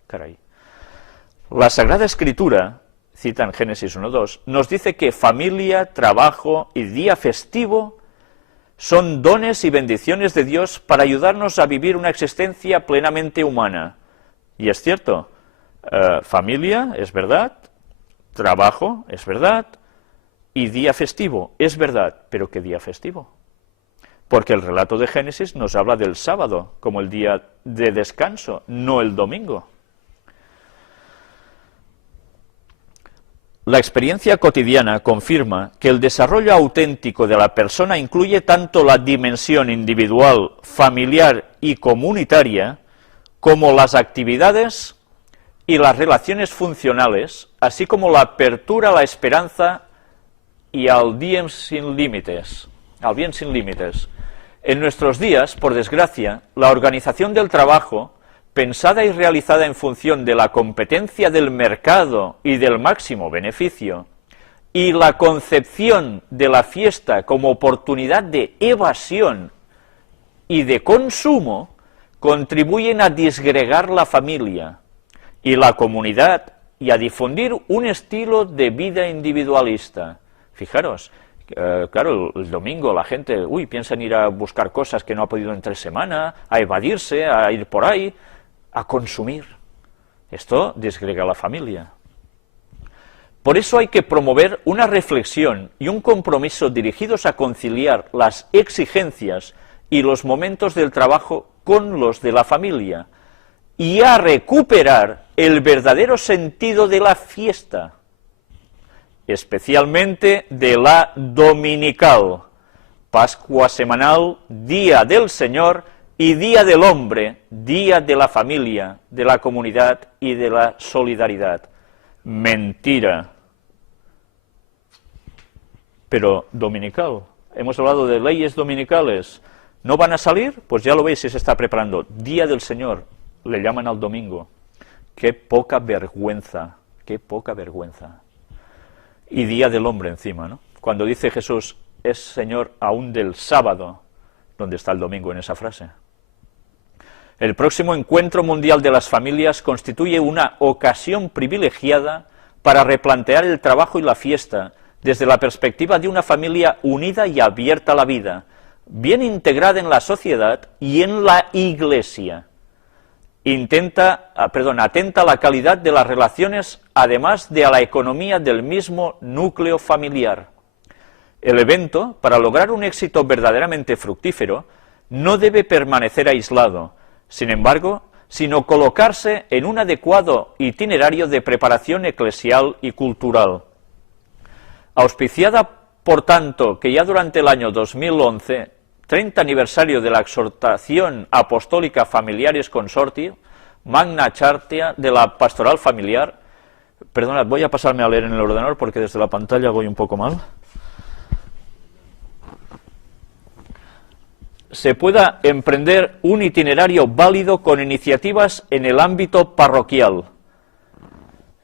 Caray. La Sagrada Escritura, cita en Génesis 1:2, nos dice que familia, trabajo y día festivo son dones y bendiciones de Dios para ayudarnos a vivir una existencia plenamente humana. Y es cierto, familia, es verdad, trabajo, es verdad, y día festivo, es verdad, pero ¿qué día festivo? Porque el relato de Génesis nos habla del sábado como el día de descanso, no el domingo. La experiencia cotidiana confirma que el desarrollo auténtico de la persona incluye tanto la dimensión individual, familiar y comunitaria, como las actividades y las relaciones funcionales, así como la apertura a la esperanza y al bien sin límites. En nuestros días, por desgracia, la organización del trabajo, pensada y realizada en función de la competencia del mercado y del máximo beneficio, y la concepción de la fiesta como oportunidad de evasión y de consumo, contribuyen a disgregar la familia y la comunidad y a difundir un estilo de vida individualista. Fijaros, claro, el domingo la gente, piensa en ir a buscar cosas que no ha podido entre semana, a evadirse, a ir por ahí, a consumir. Esto disgrega la familia. Por eso hay que promover una reflexión y un compromiso dirigidos a conciliar las exigencias y los momentos del trabajo con los de la familia, y a recuperar el verdadero sentido de la fiesta, especialmente de la dominical, Pascua semanal, Día del Señor y Día del Hombre, Día de la familia, de la comunidad y de la solidaridad. Mentira. Pero dominical, hemos hablado de leyes dominicales, ¿no van a salir? Pues ya lo veis si se está preparando. Día del Señor, le llaman al domingo. Qué poca vergüenza, qué poca vergüenza. Y Día del Hombre encima, ¿no? Cuando dice Jesús, es Señor aún del sábado, ¿dónde está el domingo en esa frase? El próximo Encuentro Mundial de las Familias constituye una ocasión privilegiada para replantear el trabajo y la fiesta desde la perspectiva de una familia unida y abierta a la vida, bien integrada en la sociedad y en la Iglesia. Atenta a la calidad de las relaciones, además de a la economía del mismo núcleo familiar. El evento, para lograr un éxito verdaderamente fructífero, no debe permanecer aislado, sin embargo, sino colocarse en un adecuado itinerario de preparación eclesial y cultural. Auspiciada, por tanto, que ya durante el año 2011, 30 aniversario de la exhortación apostólica Familiaris Consortio, Magna Charta de la Pastoral Familiar, perdonad, voy a pasarme a leer en el ordenador porque desde la pantalla voy un poco mal, se pueda emprender un itinerario válido con iniciativas en el ámbito parroquial,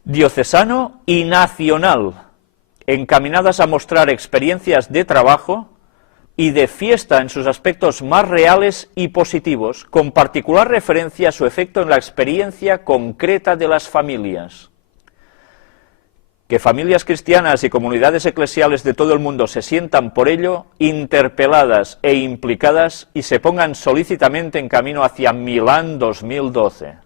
diocesano y nacional, encaminadas a mostrar experiencias de trabajo y de fiesta en sus aspectos más reales y positivos, con particular referencia a su efecto en la experiencia concreta de las familias. Que familias cristianas y comunidades eclesiales de todo el mundo se sientan por ello interpeladas e implicadas y se pongan solícitamente en camino hacia Milán 2012.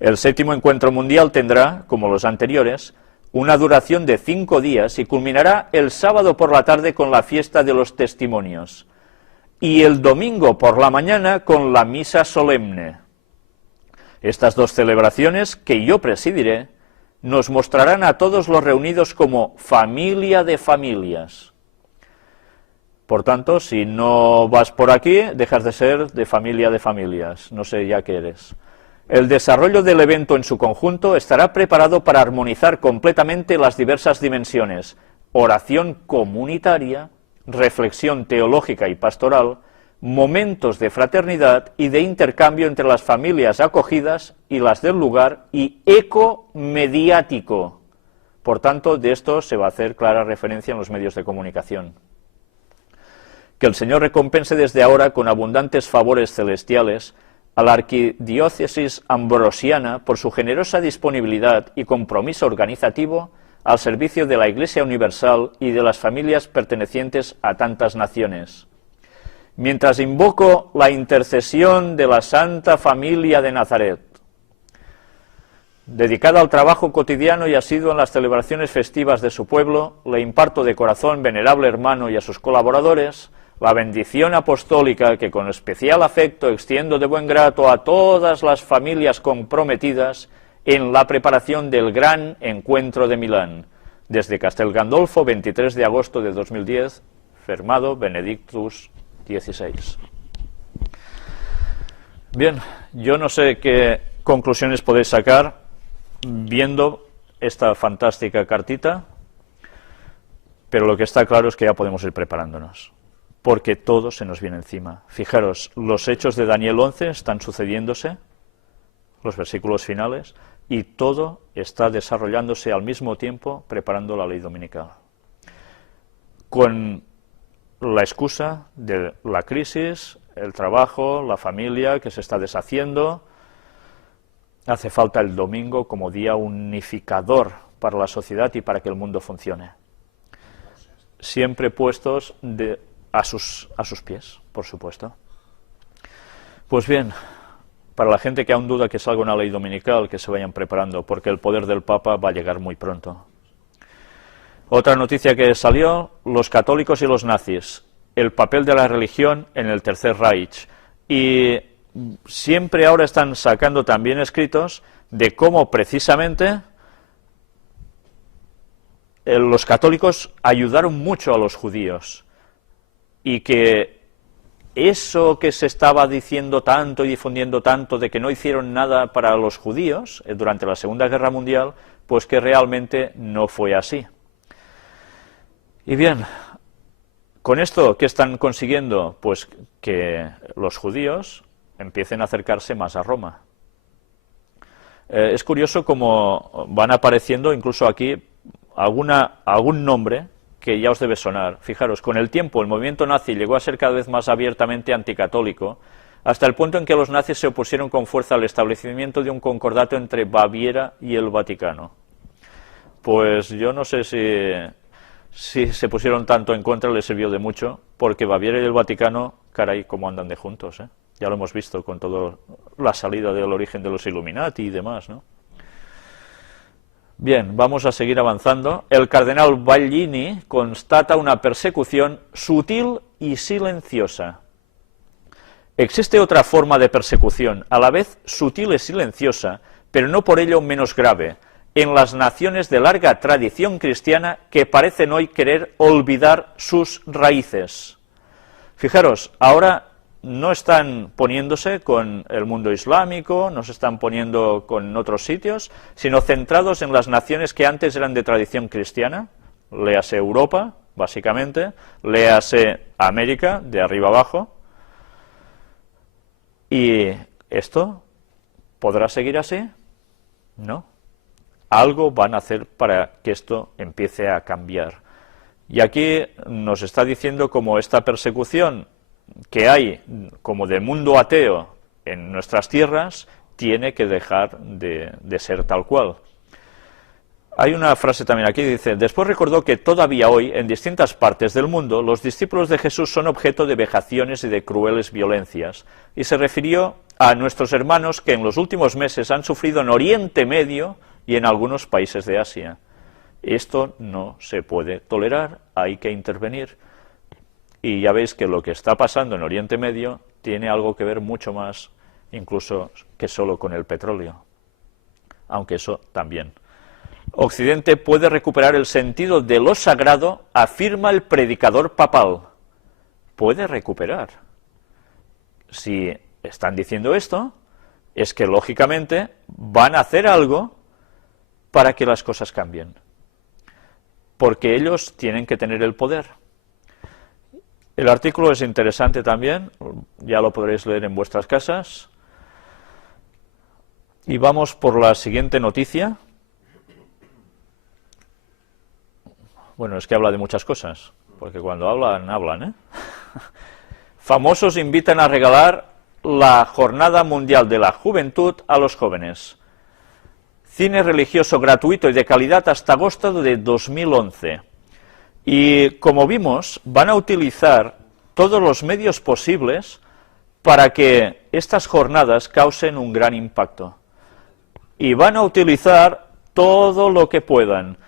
El 7º Encuentro Mundial tendrá, como los anteriores, una duración de 5 días y culminará el sábado por la tarde con la fiesta de los testimonios y el domingo por la mañana con la misa solemne. Estas dos celebraciones, que yo presidiré, nos mostrarán a todos los reunidos como familia de familias. Por tanto, si no vas por aquí, dejas de ser de familias, no sé ya qué eres. El desarrollo del evento en su conjunto estará preparado para armonizar completamente las diversas dimensiones: oración comunitaria, reflexión teológica y pastoral, momentos de fraternidad y de intercambio entre las familias acogidas y las del lugar, y eco mediático. Por tanto, de esto se va a hacer clara referencia en los medios de comunicación. Que el Señor recompense desde ahora con abundantes favores celestiales a la Arquidiócesis Ambrosiana por su generosa disponibilidad y compromiso organizativo al servicio de la Iglesia Universal y de las familias pertenecientes a tantas naciones. Mientras invoco la intercesión de la Santa Familia de Nazaret, dedicada al trabajo cotidiano y asiduo en las celebraciones festivas de su pueblo, le imparto de corazón, venerable hermano, y a sus colaboradores, la bendición apostólica que con especial afecto extiendo de buen grato a todas las familias comprometidas en la preparación del gran encuentro de Milán. Desde Castel Gandolfo, 23 de agosto de 2010, firmado Benedictus XVI. Bien, yo no sé qué conclusiones podéis sacar viendo esta fantástica cartita, pero lo que está claro es que ya podemos ir preparándonos, porque todo se nos viene encima. Fijaros, los hechos de Daniel 11 están sucediéndose, los versículos finales, y todo está desarrollándose al mismo tiempo preparando la ley dominical. Con la excusa de la crisis, el trabajo, la familia que se está deshaciendo, hace falta el domingo como día unificador para la sociedad y para que el mundo funcione. Siempre puestos a sus pies, por supuesto. Pues bien, para la gente que aún duda que salga una ley dominical, que se vayan preparando, porque el poder del Papa va a llegar muy pronto. Otra noticia que salió: los católicos y los nazis, el papel de la religión en el Tercer Reich. Y siempre ahora están sacando también escritos de cómo precisamente los católicos ayudaron mucho a los judíos, y que eso que se estaba diciendo tanto y difundiendo tanto de que no hicieron nada para los judíos durante la Segunda Guerra Mundial, pues que realmente no fue así. Y bien, con esto, ¿qué están consiguiendo? Pues que los judíos empiecen a acercarse más a Roma. Es curioso cómo van apareciendo incluso aquí algún nombre que ya os debe sonar. Fijaros, con el tiempo el movimiento nazi llegó a ser cada vez más abiertamente anticatólico, hasta el punto en que los nazis se opusieron con fuerza al establecimiento de un concordato entre Baviera y el Vaticano. Pues yo no sé si se pusieron tanto en contra, les sirvió de mucho, porque Baviera y el Vaticano, caray, cómo andan de juntos, ¿eh? Ya lo hemos visto con toda la salida del origen de los Illuminati y demás, ¿no? Bien, vamos a seguir avanzando. El cardenal Ballini constata una persecución sutil y silenciosa. Existe otra forma de persecución, a la vez sutil y silenciosa, pero no por ello menos grave, en las naciones de larga tradición cristiana que parecen hoy querer olvidar sus raíces. Fijaros, ahora no están poniéndose con el mundo islámico, no se están poniendo con otros sitios, sino centrados en las naciones que antes eran de tradición cristiana, léase Europa, básicamente, léase América, de arriba abajo. ¿Y esto podrá seguir así? No. Algo van a hacer para que esto empiece a cambiar. Y aquí nos está diciendo cómo esta persecución que hay como de mundo ateo en nuestras tierras tiene que dejar de ser tal cual. Hay una frase también aquí que dice: después recordó que todavía hoy en distintas partes del mundo los discípulos de Jesús son objeto de vejaciones y de crueles violencias, y se refirió a nuestros hermanos que en los últimos meses han sufrido en Oriente Medio y en algunos países de Asia. Esto no se puede tolerar, hay que intervenir. Y ya veis que lo que está pasando en Oriente Medio tiene algo que ver mucho más incluso que solo con el petróleo, aunque eso también. Occidente puede recuperar el sentido de lo sagrado, afirma el predicador papal. Puede recuperar. Si están diciendo esto, es que lógicamente van a hacer algo para que las cosas cambien, porque ellos tienen que tener el poder. El artículo es interesante también, ya lo podréis leer en vuestras casas. Y vamos por la siguiente noticia. Bueno, es que habla de muchas cosas, porque cuando hablan, ¿eh? Famosos invitan a regalar la Jornada Mundial de la Juventud a los jóvenes. Cine religioso gratuito y de calidad hasta agosto de 2011. Y como vimos, van a utilizar todos los medios posibles para que estas jornadas causen un gran impacto. Y van a utilizar todo lo que puedan.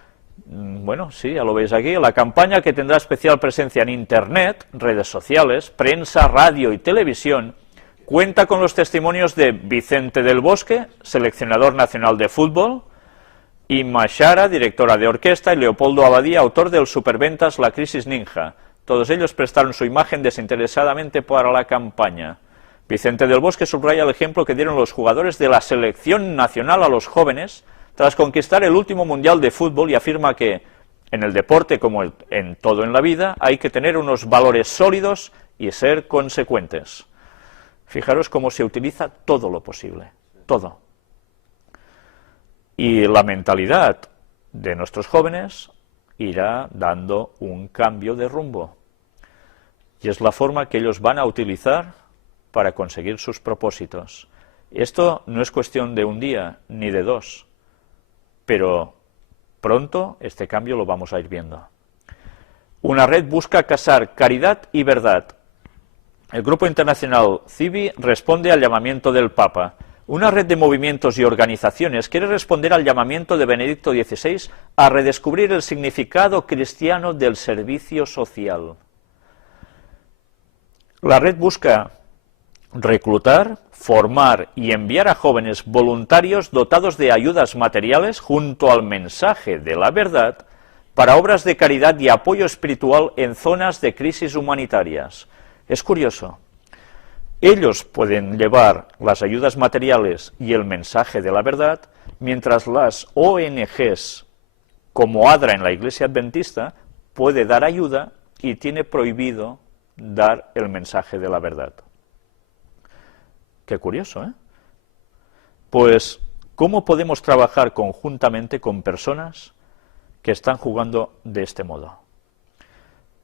Bueno, sí, ya lo veis aquí, la campaña, que tendrá especial presencia en Internet, redes sociales, prensa, radio y televisión, cuenta con los testimonios de Vicente del Bosque, seleccionador nacional de fútbol, Inma Shara, directora de orquesta, y Leopoldo Abadía, autor del superventas La Crisis Ninja. Todos ellos prestaron su imagen desinteresadamente para la campaña. Vicente del Bosque subraya el ejemplo que dieron los jugadores de la selección nacional a los jóvenes tras conquistar el último mundial de fútbol, y afirma que en el deporte, como en todo en la vida, hay que tener unos valores sólidos y ser consecuentes. Fijaros cómo se utiliza todo lo posible, todo. Y la mentalidad de nuestros jóvenes irá dando un cambio de rumbo. Y es la forma que ellos van a utilizar para conseguir sus propósitos. Esto no es cuestión de un día ni de dos, pero pronto este cambio lo vamos a ir viendo. Una red busca casar caridad y verdad. El grupo internacional CIVI responde al llamamiento del Papa. Una red de movimientos y organizaciones quiere responder al llamamiento de Benedicto XVI a redescubrir el significado cristiano del servicio social. La red busca reclutar, formar y enviar a jóvenes voluntarios dotados de ayudas materiales junto al mensaje de la verdad para obras de caridad y apoyo espiritual en zonas de crisis humanitarias. Es curioso. Ellos pueden llevar las ayudas materiales y el mensaje de la verdad, mientras las ONGs, como ADRA en la Iglesia Adventista, puede dar ayuda y tiene prohibido dar el mensaje de la verdad. Qué curioso, ¿eh? Pues, ¿cómo podemos trabajar conjuntamente con personas que están jugando de este modo?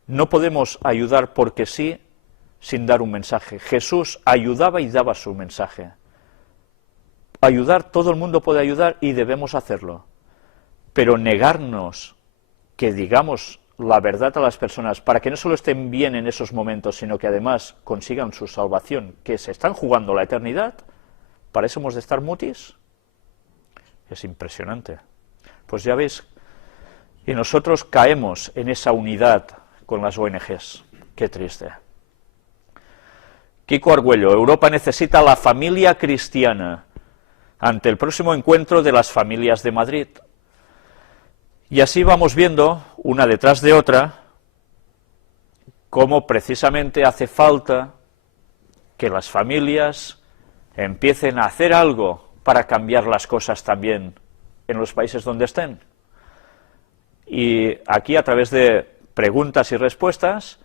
No podemos ayudar porque sí, sin dar un mensaje. Jesús ayudaba y daba su mensaje. Ayudar, todo el mundo puede ayudar y debemos hacerlo. Pero negarnos que digamos la verdad a las personas para que no solo estén bien en esos momentos, sino que además consigan su salvación, que se están jugando la eternidad, ¿para eso hemos de estar mutis? Es impresionante. Pues ya veis, y nosotros caemos en esa unidad con las ONGs. Qué triste. Kiko Argüello, Europa necesita la familia cristiana ante el próximo encuentro de las familias de Madrid. Y así vamos viendo, una detrás de otra, cómo precisamente hace falta que las familias empiecen a hacer algo para cambiar las cosas también en los países donde estén. Y aquí, a través de preguntas y respuestas,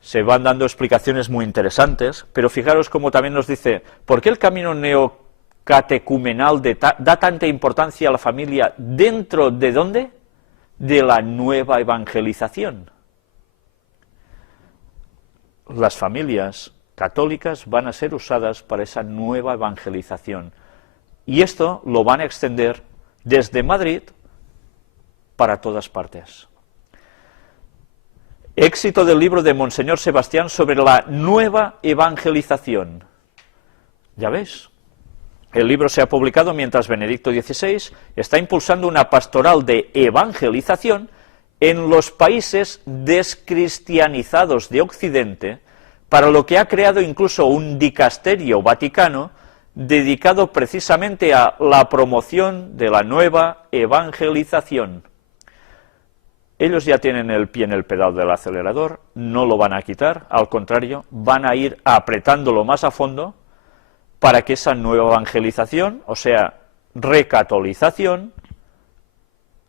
se van dando explicaciones muy interesantes, pero fijaros cómo también nos dice, ¿por qué el camino neocatecumenal da tanta importancia a la familia dentro de dónde? De la nueva evangelización. Las familias católicas van a ser usadas para esa nueva evangelización. Y esto lo van a extender desde Madrid para todas partes. Éxito del libro de Monseñor Sebastián sobre la nueva evangelización. Ya veis. El libro se ha publicado mientras Benedicto XVI está impulsando una pastoral de evangelización en los países descristianizados de Occidente, para lo que ha creado incluso un dicasterio vaticano dedicado precisamente a la promoción de la nueva evangelización. Ellos ya tienen el pie en el pedal del acelerador, no lo van a quitar, al contrario, van a ir apretándolo más a fondo para que esa nueva evangelización, o sea, recatolización,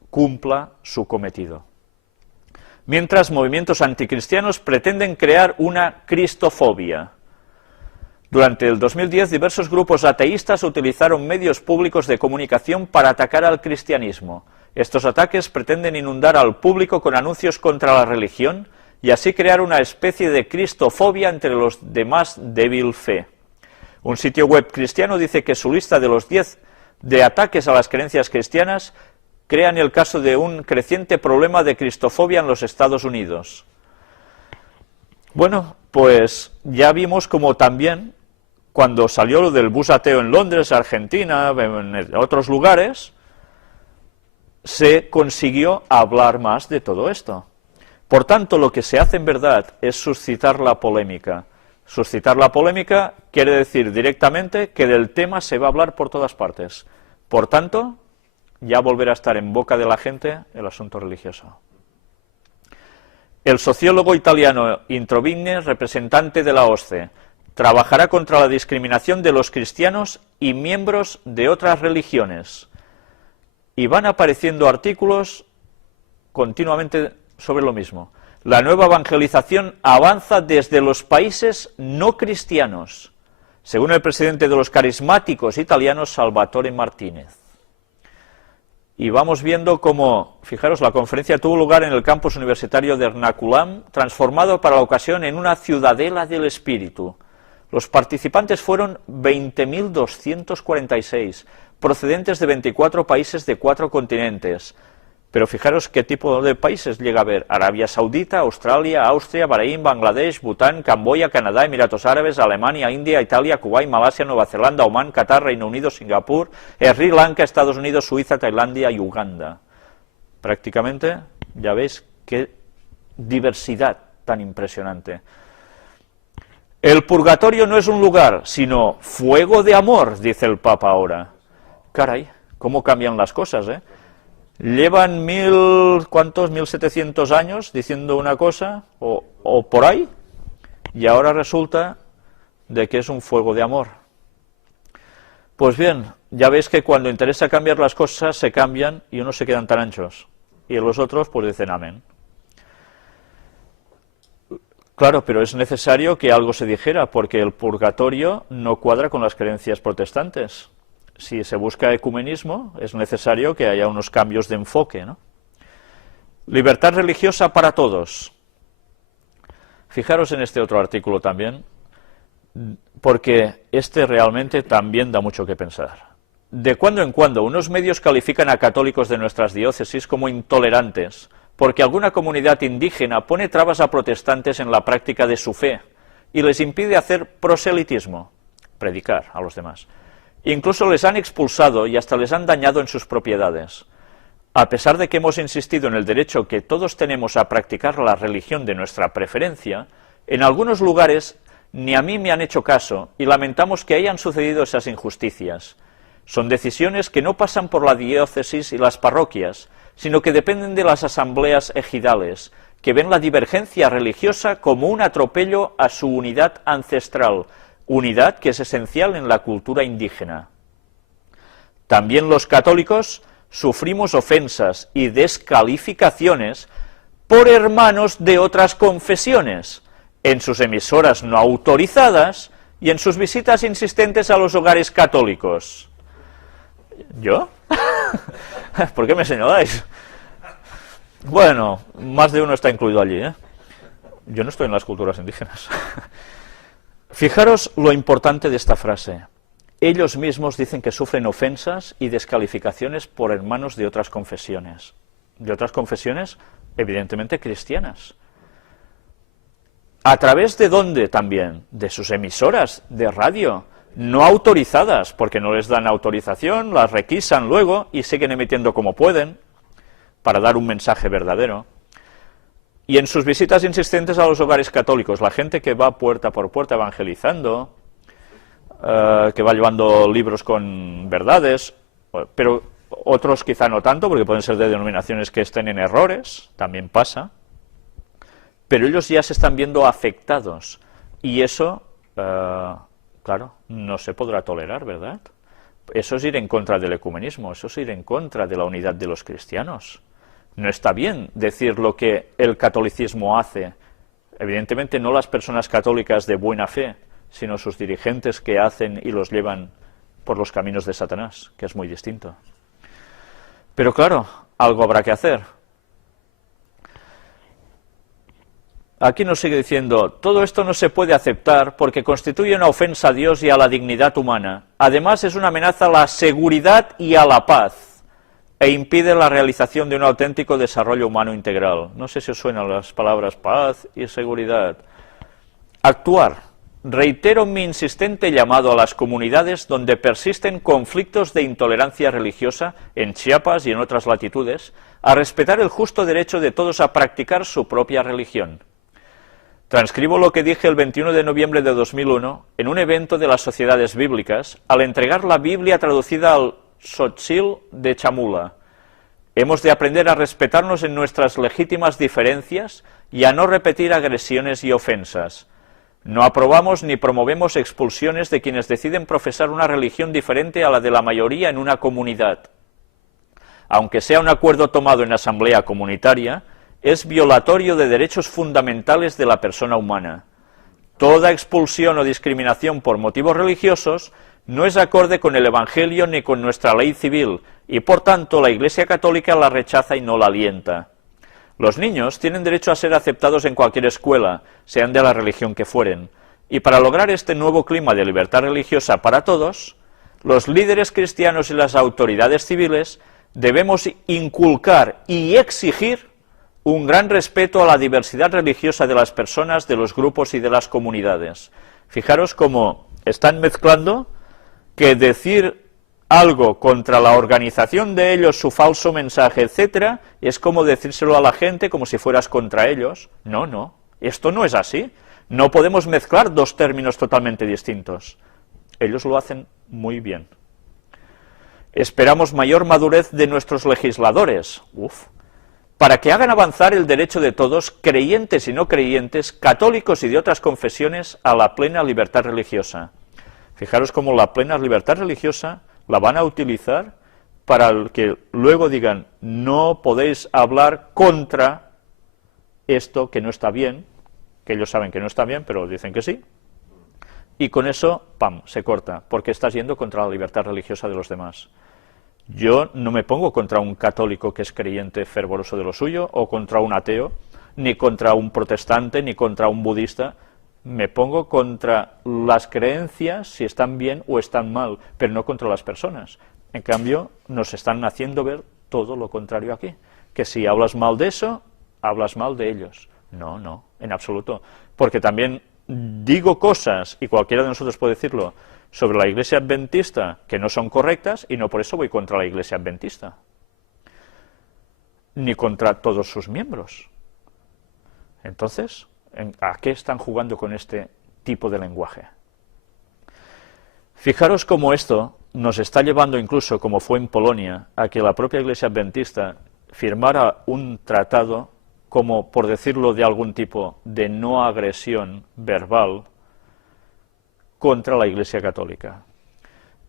cumpla su cometido. Mientras movimientos anticristianos pretenden crear una cristofobia. Durante el 2010, diversos grupos ateístas utilizaron medios públicos de comunicación para atacar al cristianismo. Estos ataques pretenden inundar al público con anuncios contra la religión y así crear una especie de cristofobia entre los de más débil fe. Un sitio web cristiano dice que su lista de los 10 de ataques a las creencias cristianas crean el caso de un creciente problema de cristofobia en los Estados Unidos. Bueno, pues ya vimos como también, cuando salió lo del bus ateo en Londres, Argentina, en otros lugares, se consiguió hablar más de todo esto. Por tanto, lo que se hace en verdad es suscitar la polémica. Suscitar la polémica quiere decir directamente que del tema se va a hablar por todas partes. Por tanto, ya volverá a estar en boca de la gente el asunto religioso. El sociólogo italiano Introvigne, representante de la OSCE, trabajará contra la discriminación de los cristianos y miembros de otras religiones. Y van apareciendo artículos continuamente sobre lo mismo. La nueva evangelización avanza desde los países no cristianos, según el presidente de los carismáticos italianos, Salvatore Martínez. Y vamos viendo cómo, fijaros, la conferencia tuvo lugar en el campus universitario de Ernakulam, transformado para la ocasión en una ciudadela del espíritu. Los participantes fueron 20.246, procedentes de 24 países de 4 continentes. Pero fijaros qué tipo de países llega a haber: Arabia Saudita, Australia, Austria, Bahrein, Bangladesh, Bután, Camboya, Canadá, Emiratos Árabes, Alemania, India, Italia, Kuwait, Malasia, Nueva Zelanda, Omán, Qatar, Reino Unido, Singapur, Sri Lanka, Estados Unidos, Suiza, Tailandia y Uganda. Prácticamente, ya veis qué diversidad tan impresionante. El purgatorio no es un lugar, sino fuego de amor, dice el Papa ahora. Caray, cómo cambian las cosas, ¿eh? Llevan 1.700 años diciendo una cosa, o por ahí, y ahora resulta de que es un fuego de amor. Pues bien, ya veis que cuando interesa cambiar las cosas, se cambian y unos se quedan tan anchos, y los otros pues dicen amén. Claro, pero es necesario que algo se dijera, porque el purgatorio no cuadra con las creencias protestantes. Si se busca ecumenismo, es necesario que haya unos cambios de enfoque, ¿no? Libertad religiosa para todos. Fijaros en este otro artículo también, porque este realmente también da mucho que pensar. De cuando en cuando, unos medios califican a católicos de nuestras diócesis como intolerantes, porque alguna comunidad indígena pone trabas a protestantes en la práctica de su fe y les impide hacer proselitismo, predicar a los demás. Incluso les han expulsado y hasta les han dañado en sus propiedades. A pesar de que hemos insistido en el derecho que todos tenemos a practicar la religión de nuestra preferencia, en algunos lugares ni a mí me han hecho caso y lamentamos que hayan sucedido esas injusticias. Son decisiones que no pasan por la diócesis y las parroquias, sino que dependen de las asambleas ejidales, que ven la divergencia religiosa como un atropello a su unidad ancestral, unidad que es esencial en la cultura indígena. También los católicos sufrimos ofensas y descalificaciones por hermanos de otras confesiones, en sus emisoras no autorizadas y en sus visitas insistentes a los hogares católicos. ¿Yo? ¿Por qué me señaláis? Bueno, más de uno está incluido allí, ¿eh? Yo no estoy en las culturas indígenas. Fijaros lo importante de esta frase. Ellos mismos dicen que sufren ofensas y descalificaciones por hermanos de otras confesiones. De otras confesiones, evidentemente cristianas. ¿A través de dónde también? De sus emisoras de radio, no autorizadas, porque no les dan autorización, las requisan luego y siguen emitiendo como pueden, para dar un mensaje verdadero. Y en sus visitas insistentes a los hogares católicos, la gente que va puerta por puerta evangelizando, que va llevando libros con verdades, pero otros quizá no tanto, porque pueden ser de denominaciones que estén en errores, también pasa, pero ellos ya se están viendo afectados, y eso, claro, no se podrá tolerar, ¿verdad? Eso es ir en contra del ecumenismo, eso es ir en contra de la unidad de los cristianos. No está bien decir lo que el catolicismo hace, evidentemente no las personas católicas de buena fe, sino sus dirigentes que hacen y los llevan por los caminos de Satanás, que es muy distinto. Pero claro, algo habrá que hacer. Aquí nos sigue diciendo, todo esto no se puede aceptar porque constituye una ofensa a Dios y a la dignidad humana. Además es una amenaza a la seguridad y a la paz e impide la realización de un auténtico desarrollo humano integral. No sé si os suenan las palabras paz y seguridad. Actuar. Reitero mi insistente llamado a las comunidades donde persisten conflictos de intolerancia religiosa, en Chiapas y en otras latitudes, a respetar el justo derecho de todos a practicar su propia religión. Transcribo lo que dije el 21 de noviembre de 2001 en un evento de las Sociedades Bíblicas al entregar la Biblia traducida al Xochitl de Chamula. Hemos de aprender a respetarnos en nuestras legítimas diferencias y a no repetir agresiones y ofensas. No aprobamos ni promovemos expulsiones de quienes deciden profesar una religión diferente a la de la mayoría en una comunidad. Aunque sea un acuerdo tomado en asamblea comunitaria, es violatorio de derechos fundamentales de la persona humana. Toda expulsión o discriminación por motivos religiosos no es acorde con el Evangelio ni con nuestra ley civil, y por tanto la Iglesia Católica la rechaza y no la alienta. Los niños tienen derecho a ser aceptados en cualquier escuela, sean de la religión que fueren, y para lograr este nuevo clima de libertad religiosa para todos, los líderes cristianos y las autoridades civiles debemos inculcar y exigir un gran respeto a la diversidad religiosa de las personas, de los grupos y de las comunidades. Fijaros cómo están mezclando que decir algo contra la organización de ellos, su falso mensaje, etcétera, es como decírselo a la gente como si fueras contra ellos. No, no, esto no es así. No podemos mezclar dos términos totalmente distintos. Ellos lo hacen muy bien. Esperamos mayor madurez de nuestros legisladores, para que hagan avanzar el derecho de todos, creyentes y no creyentes, católicos y de otras confesiones, a la plena libertad religiosa. Fijaros cómo la plena libertad religiosa la van a utilizar para que luego digan, no podéis hablar contra esto que no está bien, que ellos saben que no está bien, pero dicen que sí, y con eso, ¡pam!, se corta, porque estás yendo contra la libertad religiosa de los demás. Yo no me pongo contra un católico que es creyente fervoroso de lo suyo, o contra un ateo, ni contra un protestante, ni contra un budista. Me pongo contra las creencias, si están bien o están mal, pero no contra las personas. En cambio, nos están haciendo ver todo lo contrario aquí, que si hablas mal de eso, hablas mal de ellos. No, no, en absoluto, porque también digo cosas, y cualquiera de nosotros puede decirlo, sobre la Iglesia Adventista que no son correctas, y no por eso voy contra la Iglesia Adventista, ni contra todos sus miembros. Entonces, ¿a qué están jugando con este tipo de lenguaje? Fijaros cómo esto nos está llevando, incluso como fue en Polonia, a que la propia Iglesia Adventista firmara un tratado como, por decirlo de algún tipo, de no agresión verbal contra la Iglesia Católica.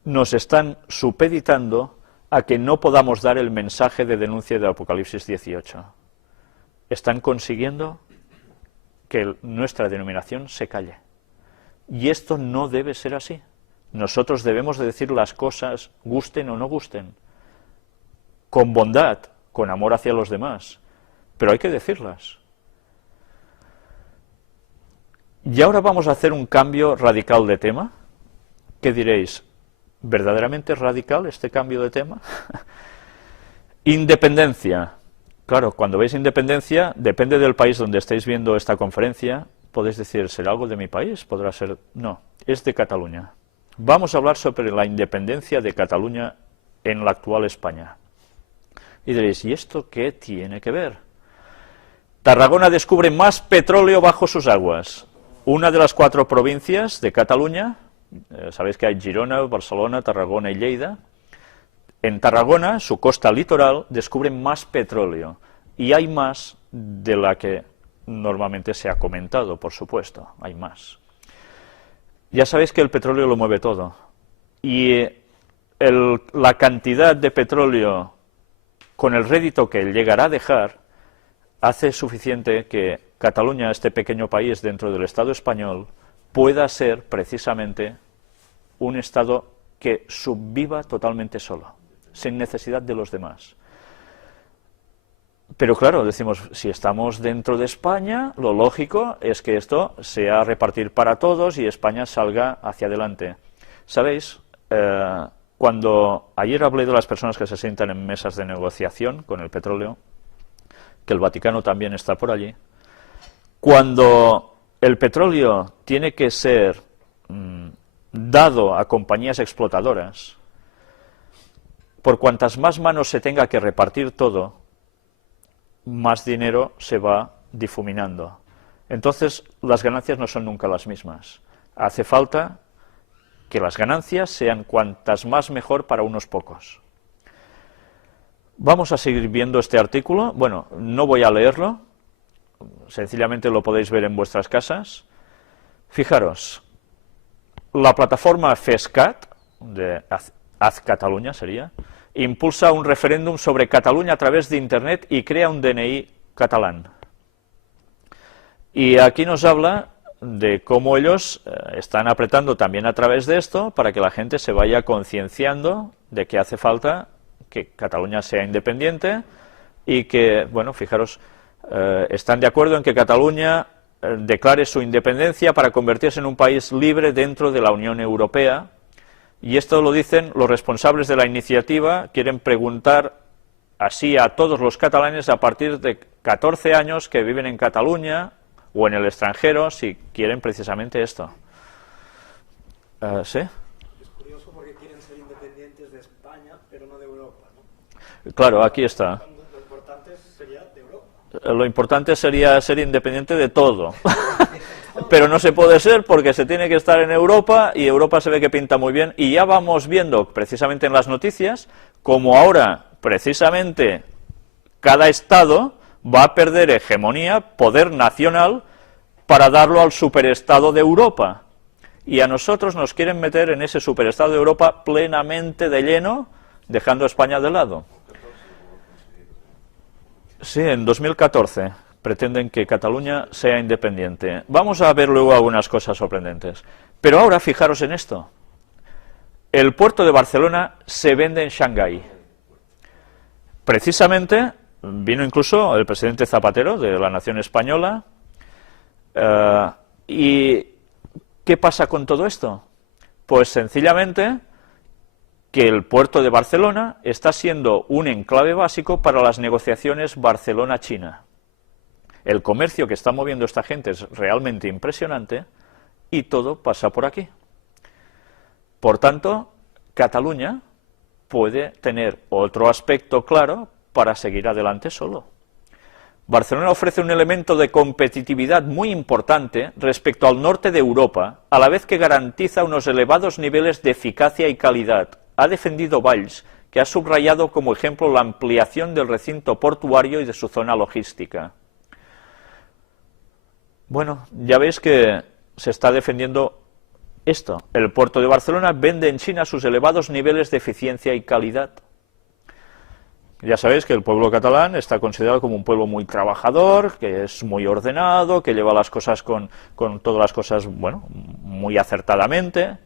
Nos están supeditando a que no podamos dar el mensaje de denuncia de Apocalipsis 18. Están consiguiendo que nuestra denominación se calle. Y esto no debe ser así. Nosotros debemos de decir las cosas, gusten o no gusten, con bondad, con amor hacia los demás, pero hay que decirlas. Y ahora vamos a hacer un cambio radical de tema. ¿Qué diréis? ¿Verdaderamente radical este cambio de tema? Independencia. Claro, cuando veis independencia, depende del país donde estéis viendo esta conferencia, podéis decir, ¿será algo de mi país? Podrá ser... No, es de Cataluña. Vamos a hablar sobre la independencia de Cataluña en la actual España. Y diréis, ¿y esto qué tiene que ver? Tarragona descubre más petróleo bajo sus aguas. Una de las 4 provincias de Cataluña Sabéis que hay Girona, Barcelona, Tarragona y Lleida. En Tarragona, su costa litoral, descubren más petróleo, y hay más de la que normalmente se ha comentado, por supuesto, hay más. Ya sabéis que el petróleo lo mueve todo, y la cantidad de petróleo con el rédito que llegará a dejar hace suficiente que Cataluña, este pequeño país dentro del Estado español, pueda ser precisamente un Estado que subviva totalmente solo, sin necesidad de los demás. Pero claro, decimos, si estamos dentro de España, lo lógico es que esto sea repartir para todos y España salga hacia adelante. ¿Sabéis? Cuando ayer hablé de las personas que se sientan en mesas de negociación con el petróleo, que el Vaticano también está por allí, cuando el petróleo tiene que ser dado a compañías explotadoras, por cuantas más manos se tenga que repartir todo, más dinero se va difuminando. Entonces, las ganancias no son nunca las mismas. Hace falta que las ganancias sean cuantas más mejor para unos pocos. Vamos a seguir viendo este artículo. Bueno, no voy a leerlo, sencillamente lo podéis ver en vuestras casas. Fijaros, la plataforma FESCAT, de Haz Cataluña sería, impulsa un referéndum sobre Cataluña a través de Internet y crea un DNI catalán. Y aquí nos habla de cómo ellos están apretando también a través de esto para que la gente se vaya concienciando de que hace falta que Cataluña sea independiente y que, bueno, fijaros, están de acuerdo en que Cataluña declare su independencia para convertirse en un país libre dentro de la Unión Europea. Y esto lo dicen los responsables de la iniciativa, quieren preguntar así a todos los catalanes a partir de 14 años que viven en Cataluña o en el extranjero, si quieren precisamente esto. ¿Sí? Es curioso porque quieren ser independientes de España, pero no de Europa, ¿no? Claro, aquí está. Lo importante sería de Europa. Lo importante sería ser independiente de todo. Pero no se puede ser porque se tiene que estar en Europa y Europa se ve que pinta muy bien. Y ya vamos viendo precisamente en las noticias como ahora precisamente cada Estado va a perder hegemonía, poder nacional, para darlo al superestado de Europa. Y a nosotros nos quieren meter en ese superestado de Europa plenamente de lleno, dejando a España de lado. Sí, en 2014 pretenden que Cataluña sea independiente. Vamos a ver luego algunas cosas sorprendentes. Pero ahora fijaros en esto. El puerto de Barcelona se vende en Shanghái. Precisamente vino incluso el presidente Zapatero de la nación española. ¿Y qué pasa con todo esto? Pues sencillamente que el puerto de Barcelona está siendo un enclave básico para las negociaciones Barcelona-China. El comercio que está moviendo esta gente es realmente impresionante y todo pasa por aquí. Por tanto, Cataluña puede tener otro aspecto claro para seguir adelante solo. Barcelona ofrece un elemento de competitividad muy importante respecto al norte de Europa, a la vez que garantiza unos elevados niveles de eficacia y calidad. Ha defendido Valls, que ha subrayado como ejemplo la ampliación del recinto portuario y de su zona logística. Bueno, ya veis que se está defendiendo esto. El puerto de Barcelona vende en China sus elevados niveles de eficiencia y calidad. Ya sabéis que el pueblo catalán está considerado como un pueblo muy trabajador, que es muy ordenado, que lleva las cosas con todas las cosas, bueno, muy acertadamente.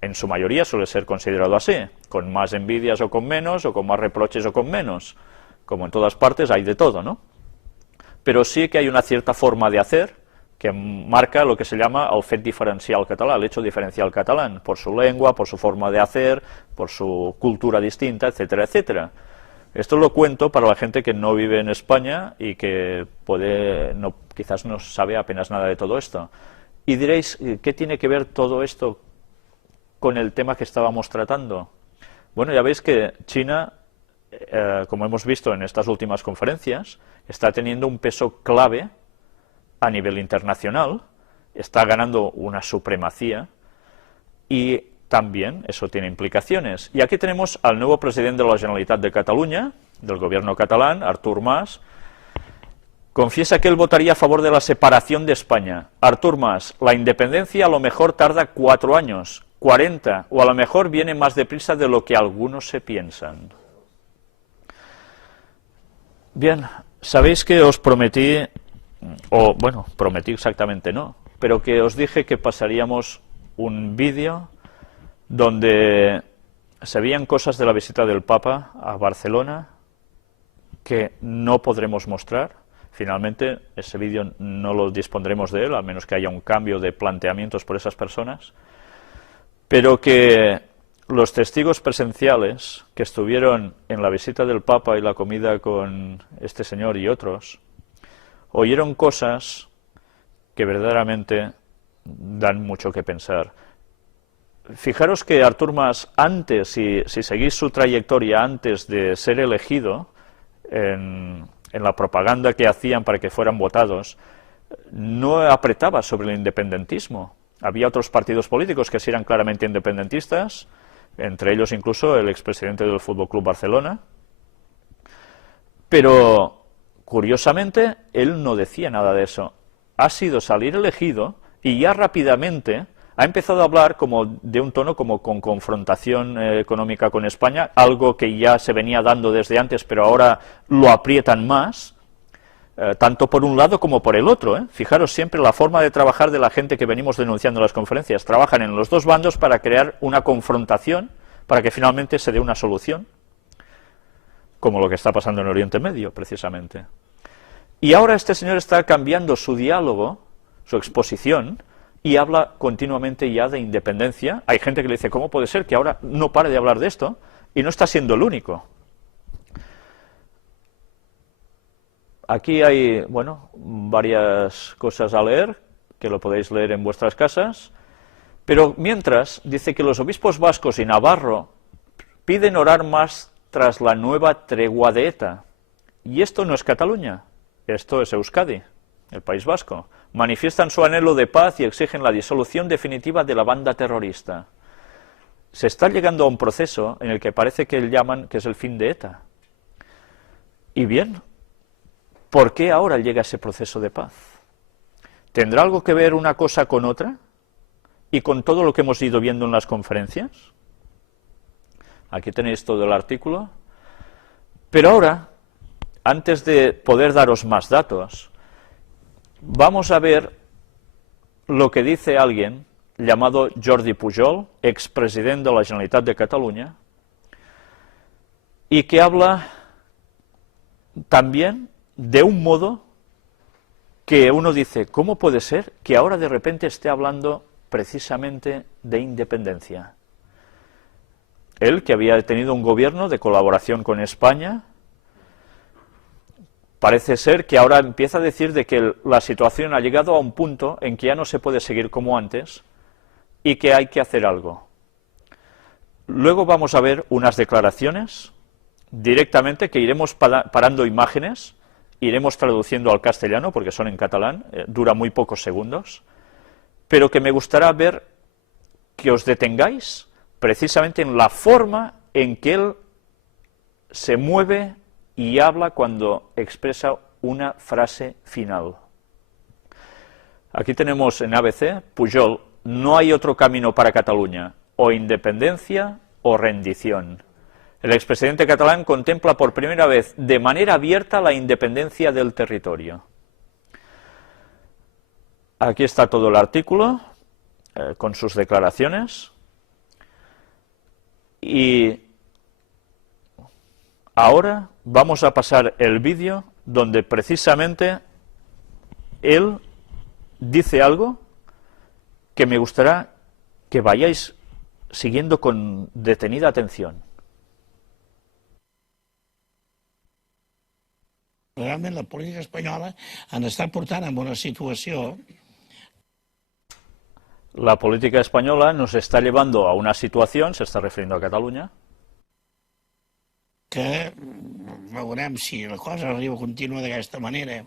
En su mayoría suele ser considerado así, con más envidias o con menos, o con más reproches o con menos. Como en todas partes hay de todo, ¿no? Pero sí que hay una cierta forma de hacer que marca lo que se llama el fet diferencial catalán, el hecho diferencial catalán, por su lengua, por su forma de hacer, por su cultura distinta, etcétera, etcétera. Esto lo cuento para la gente que no vive en España y que quizás no sabe apenas nada de todo esto. Y diréis, ¿qué tiene que ver todo esto con el tema que estábamos tratando? Bueno, ya veis que China, como hemos visto en estas últimas conferencias, está teniendo un peso clave a nivel internacional, está ganando una supremacía y también eso tiene implicaciones. Y aquí tenemos al nuevo presidente de la Generalitat de Cataluña, del gobierno catalán, Artur Mas. Confiesa que él votaría a favor de la separación de España. Artur Mas, la independencia a lo mejor tarda 4 años, 40, o a lo mejor viene más deprisa de lo que algunos se piensan. Bien, sabéis que os prometí, o bueno, prometí exactamente no, pero que os dije que pasaríamos un vídeo donde se veían cosas de la visita del Papa a Barcelona que no podremos mostrar. Finalmente, ese vídeo no lo dispondremos de él, a menos que haya un cambio de planteamientos por esas personas, pero que los testigos presenciales que estuvieron en la visita del Papa y la comida con este señor y otros, oyeron cosas que verdaderamente dan mucho que pensar. Fijaros que Artur Mas, antes, si seguís su trayectoria antes de ser elegido, en la propaganda que hacían para que fueran votados, no apretaba sobre el independentismo. Había otros partidos políticos que sí eran claramente independentistas, entre ellos incluso el expresidente del Fútbol Club Barcelona, pero curiosamente él no decía nada de eso. Ha sido salir elegido y ya rápidamente ha empezado a hablar como de un tono como con confrontación económica con España, algo que ya se venía dando desde antes, pero ahora lo aprietan más, tanto por un lado como por el otro. Fijaros siempre la forma de trabajar de la gente que venimos denunciando en las conferencias. Trabajan en los dos bandos para crear una confrontación, para que finalmente se dé una solución, como lo que está pasando en Oriente Medio, precisamente. Y ahora este señor está cambiando su diálogo, su exposición, y habla continuamente ya de independencia. Hay gente que le dice, ¿cómo puede ser que ahora no pare de hablar de esto? Y no está siendo el único. Aquí hay, bueno, varias cosas a leer, que lo podéis leer en vuestras casas, pero mientras dice que los obispos vascos y Navarro piden orar más tras la nueva tregua de ETA. Y esto no es Cataluña, esto es Euskadi, el País Vasco. Manifiestan su anhelo de paz y exigen la disolución definitiva de la banda terrorista. Se está llegando a un proceso en el que parece que llaman que es el fin de ETA. Y bien, ¿por qué ahora llega ese proceso de paz? ¿Tendrá algo que ver una cosa con otra? ¿Y con todo lo que hemos ido viendo en las conferencias? Aquí tenéis todo el artículo. Pero ahora, antes de poder daros más datos, vamos a ver lo que dice alguien llamado Jordi Pujol, expresidente de la Generalitat de Cataluña, y que habla también de un modo que uno dice, ¿cómo puede ser que ahora de repente esté hablando precisamente de independencia? Él, que había tenido un gobierno de colaboración con España, parece ser que ahora empieza a decir de que la situación ha llegado a un punto en que ya no se puede seguir como antes y que hay que hacer algo. Luego vamos a ver unas declaraciones directamente que iremos parando imágenes, iremos traduciendo al castellano porque son en catalán, dura muy pocos segundos, pero que me gustará ver que os detengáis precisamente en la forma en que él se mueve y habla cuando expresa una frase final. Aquí tenemos en ABC, Pujol, no hay otro camino para Cataluña, o independencia o rendición. El expresidente catalán contempla por primera vez de manera abierta la independencia del territorio. Aquí está todo el artículo, con sus declaraciones, y ahora vamos a pasar el vídeo donde precisamente él dice algo que me gustará que vayáis siguiendo con detenida atención. Realment la política espanyola ens està portant en una situació. La política española nos está llevando a una situación, se está refiriendo a Cataluña, que veurem si la cosa arriba continua d'aquesta manera,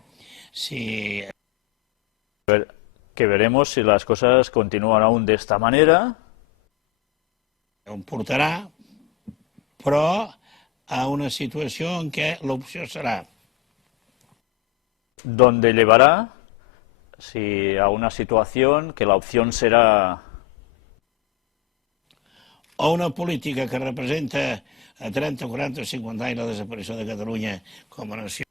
si... que veremos si las cosas continúan aún de esta manera. Em portarà, però a una situació en què l'opció serà donde llevará, si a una situación que la opción será o una política que representa a 30, 40 o 50 anys la desaparició de Catalunya com a nació,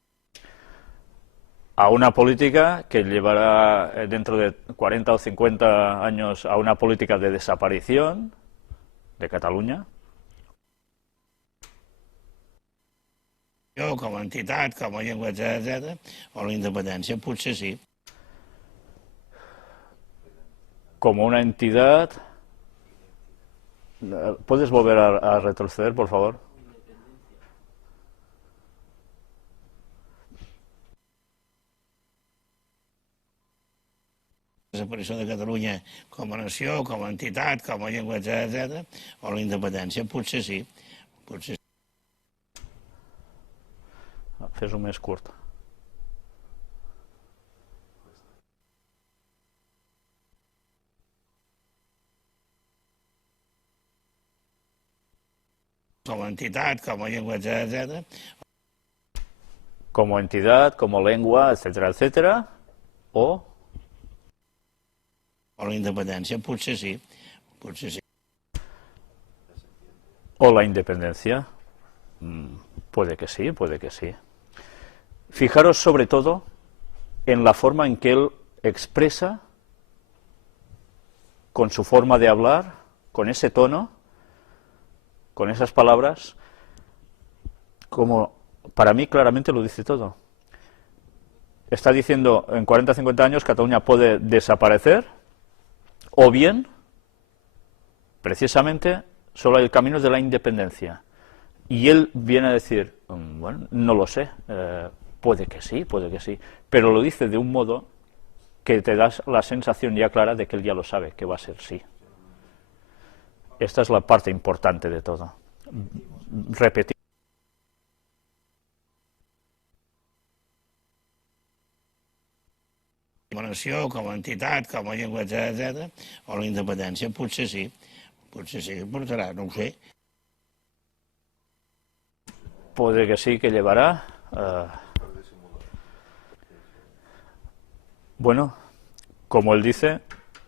a una política que llevará dentro de 40 o 50 años a una política de desaparición de Cataluña, com a entitat, com a llengua, etc., o la independència, potser sí. como una entidad. ¿Puedes volver a retroceder, por favor? Desaparició de Catalunya com a nació, com a entitat, com a llengua, etc., o la independència, potser sí. Potser sí. Fes-ho més curt. Com a entitat, com a llengua, etc., Como entidad, como lengua, etcétera, etcétera, o la independència, potser sí. Potser sí. o la independencia. Puede que sí, puede que sí. Fijaros sobre todo en la forma en que él expresa, con su forma de hablar, con ese tono, con esas palabras, como para mí claramente lo dice todo. Está diciendo en 40 o 50 años Cataluña puede desaparecer, o bien, precisamente, solo hay el camino de la independencia. Y él viene a decir, bueno, no lo sé, puede que sí, pero lo dice de un modo que te da la sensación ya clara de que él ya lo sabe, que va a ser sí. Esta es la parte importante de todo. Repetir. Com a nació, com a entitat, com a llengua, etc., o la independència, potser sí. Potser sí que portarà, no ho sé. Puede que sí, que llevará. Bueno, como él dice,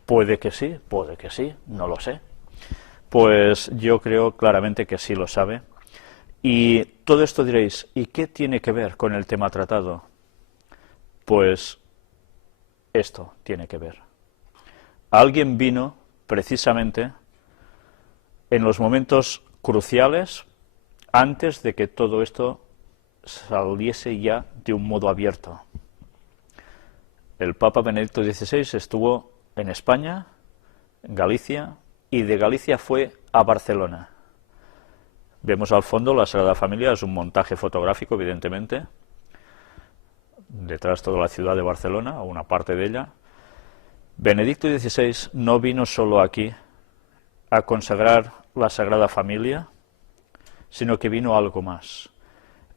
puede que sí, no lo sé. Pues yo creo claramente que sí lo sabe. Y todo esto diréis, ¿y qué tiene que ver con el tema tratado? Pues esto tiene que ver. Alguien vino precisamente en los momentos cruciales antes de que todo esto saliese ya de un modo abierto. El Papa Benedicto XVI estuvo en España, en Galicia, y de Galicia fue a Barcelona. Vemos al fondo la Sagrada Familia, es un montaje fotográfico, evidentemente. Detrás toda la ciudad de Barcelona, o una parte de ella. Benedicto XVI no vino solo aquí a consagrar la Sagrada Familia, sino que vino algo más.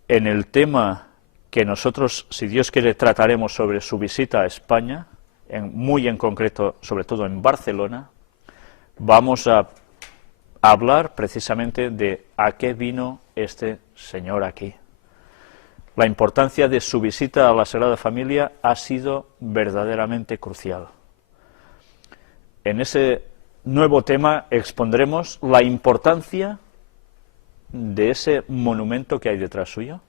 En el tema que nosotros, si Dios quiere, trataremos sobre su visita a España, muy en concreto, sobre todo en Barcelona, vamos a hablar precisamente de a qué vino este señor aquí. La importancia de su visita a la Sagrada Familia ha sido verdaderamente crucial. En ese nuevo tema expondremos la importancia de ese monumento que hay detrás suyo,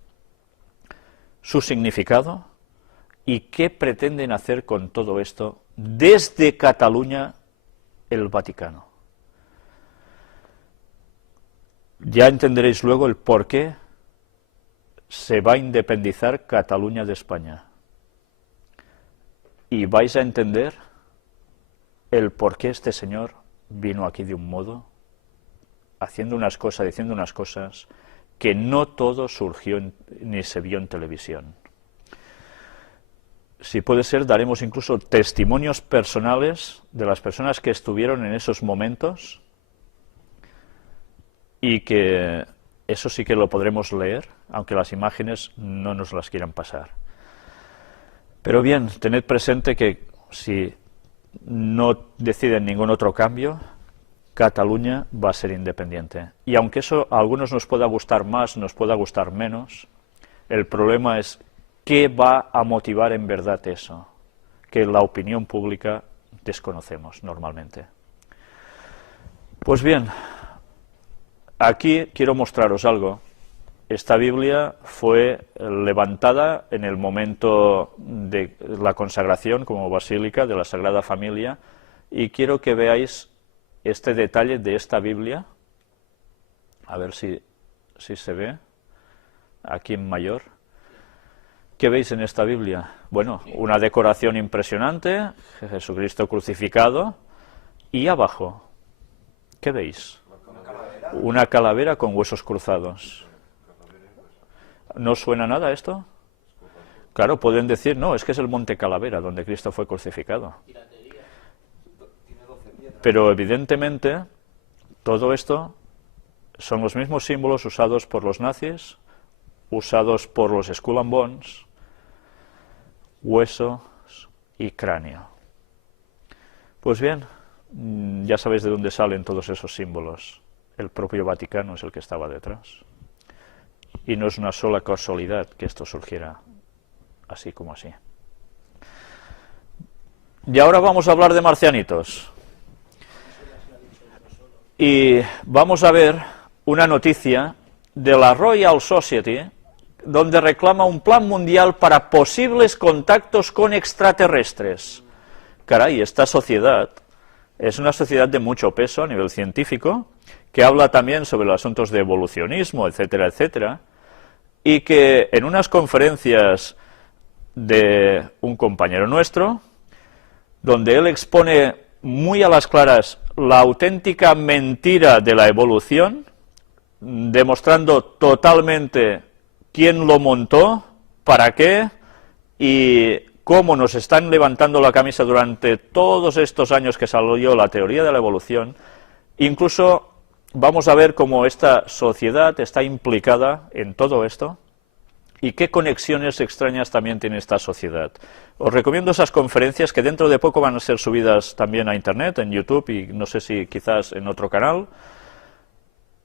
su significado y qué pretenden hacer con todo esto desde Cataluña el Vaticano. Ya entenderéis luego el por qué se va a independizar Cataluña de España. Y vais a entender el por qué este señor vino aquí de un modo, haciendo unas cosas, diciendo unas cosas, que no todo surgió ni se vio en televisión. Si puede ser, daremos incluso testimonios personales de las personas que estuvieron en esos momentos y que eso sí que lo podremos leer, aunque las imágenes no nos las quieran pasar. Pero bien, tened presente que si no deciden ningún otro cambio, Cataluña va a ser independiente. Y aunque eso a algunos nos pueda gustar más, nos pueda gustar menos, el problema es qué va a motivar en verdad eso, que la opinión pública desconocemos normalmente. Pues bien, aquí quiero mostraros algo. Esta Biblia fue levantada en el momento de la consagración como basílica de la Sagrada Familia y quiero que veáis este detalle de esta Biblia, a ver si se ve, aquí en mayor. ¿Qué veis en esta Biblia? Bueno, una decoración impresionante, Jesucristo crucificado, y abajo, ¿qué veis? Una calavera con huesos cruzados. ¿No suena nada esto? Claro, pueden decir, no, es que es el Monte Calavera, donde Cristo fue crucificado. Pero evidentemente, todo esto son los mismos símbolos usados por los nazis, usados por los Skull and Bones, huesos y cráneo. Pues bien, ya sabéis de dónde salen todos esos símbolos. El propio Vaticano es el que estaba detrás. Y no es una sola casualidad que esto surgiera así como así. Y ahora vamos a hablar de marcianitos. Y vamos a ver una noticia de la Royal Society, donde reclama un plan mundial para posibles contactos con extraterrestres. Caray, esta sociedad es una sociedad de mucho peso a nivel científico, que habla también sobre los asuntos de evolucionismo, etcétera, etcétera, y que en unas conferencias de un compañero nuestro, donde él expone muy a las claras la auténtica mentira de la evolución, demostrando totalmente quién lo montó, para qué y cómo nos están levantando la camisa durante todos estos años que salió la teoría de la evolución. Incluso vamos a ver cómo esta sociedad está implicada en todo esto y qué conexiones extrañas también tiene esta sociedad. Os recomiendo esas conferencias que dentro de poco van a ser subidas también a Internet, en YouTube y no sé si quizás en otro canal.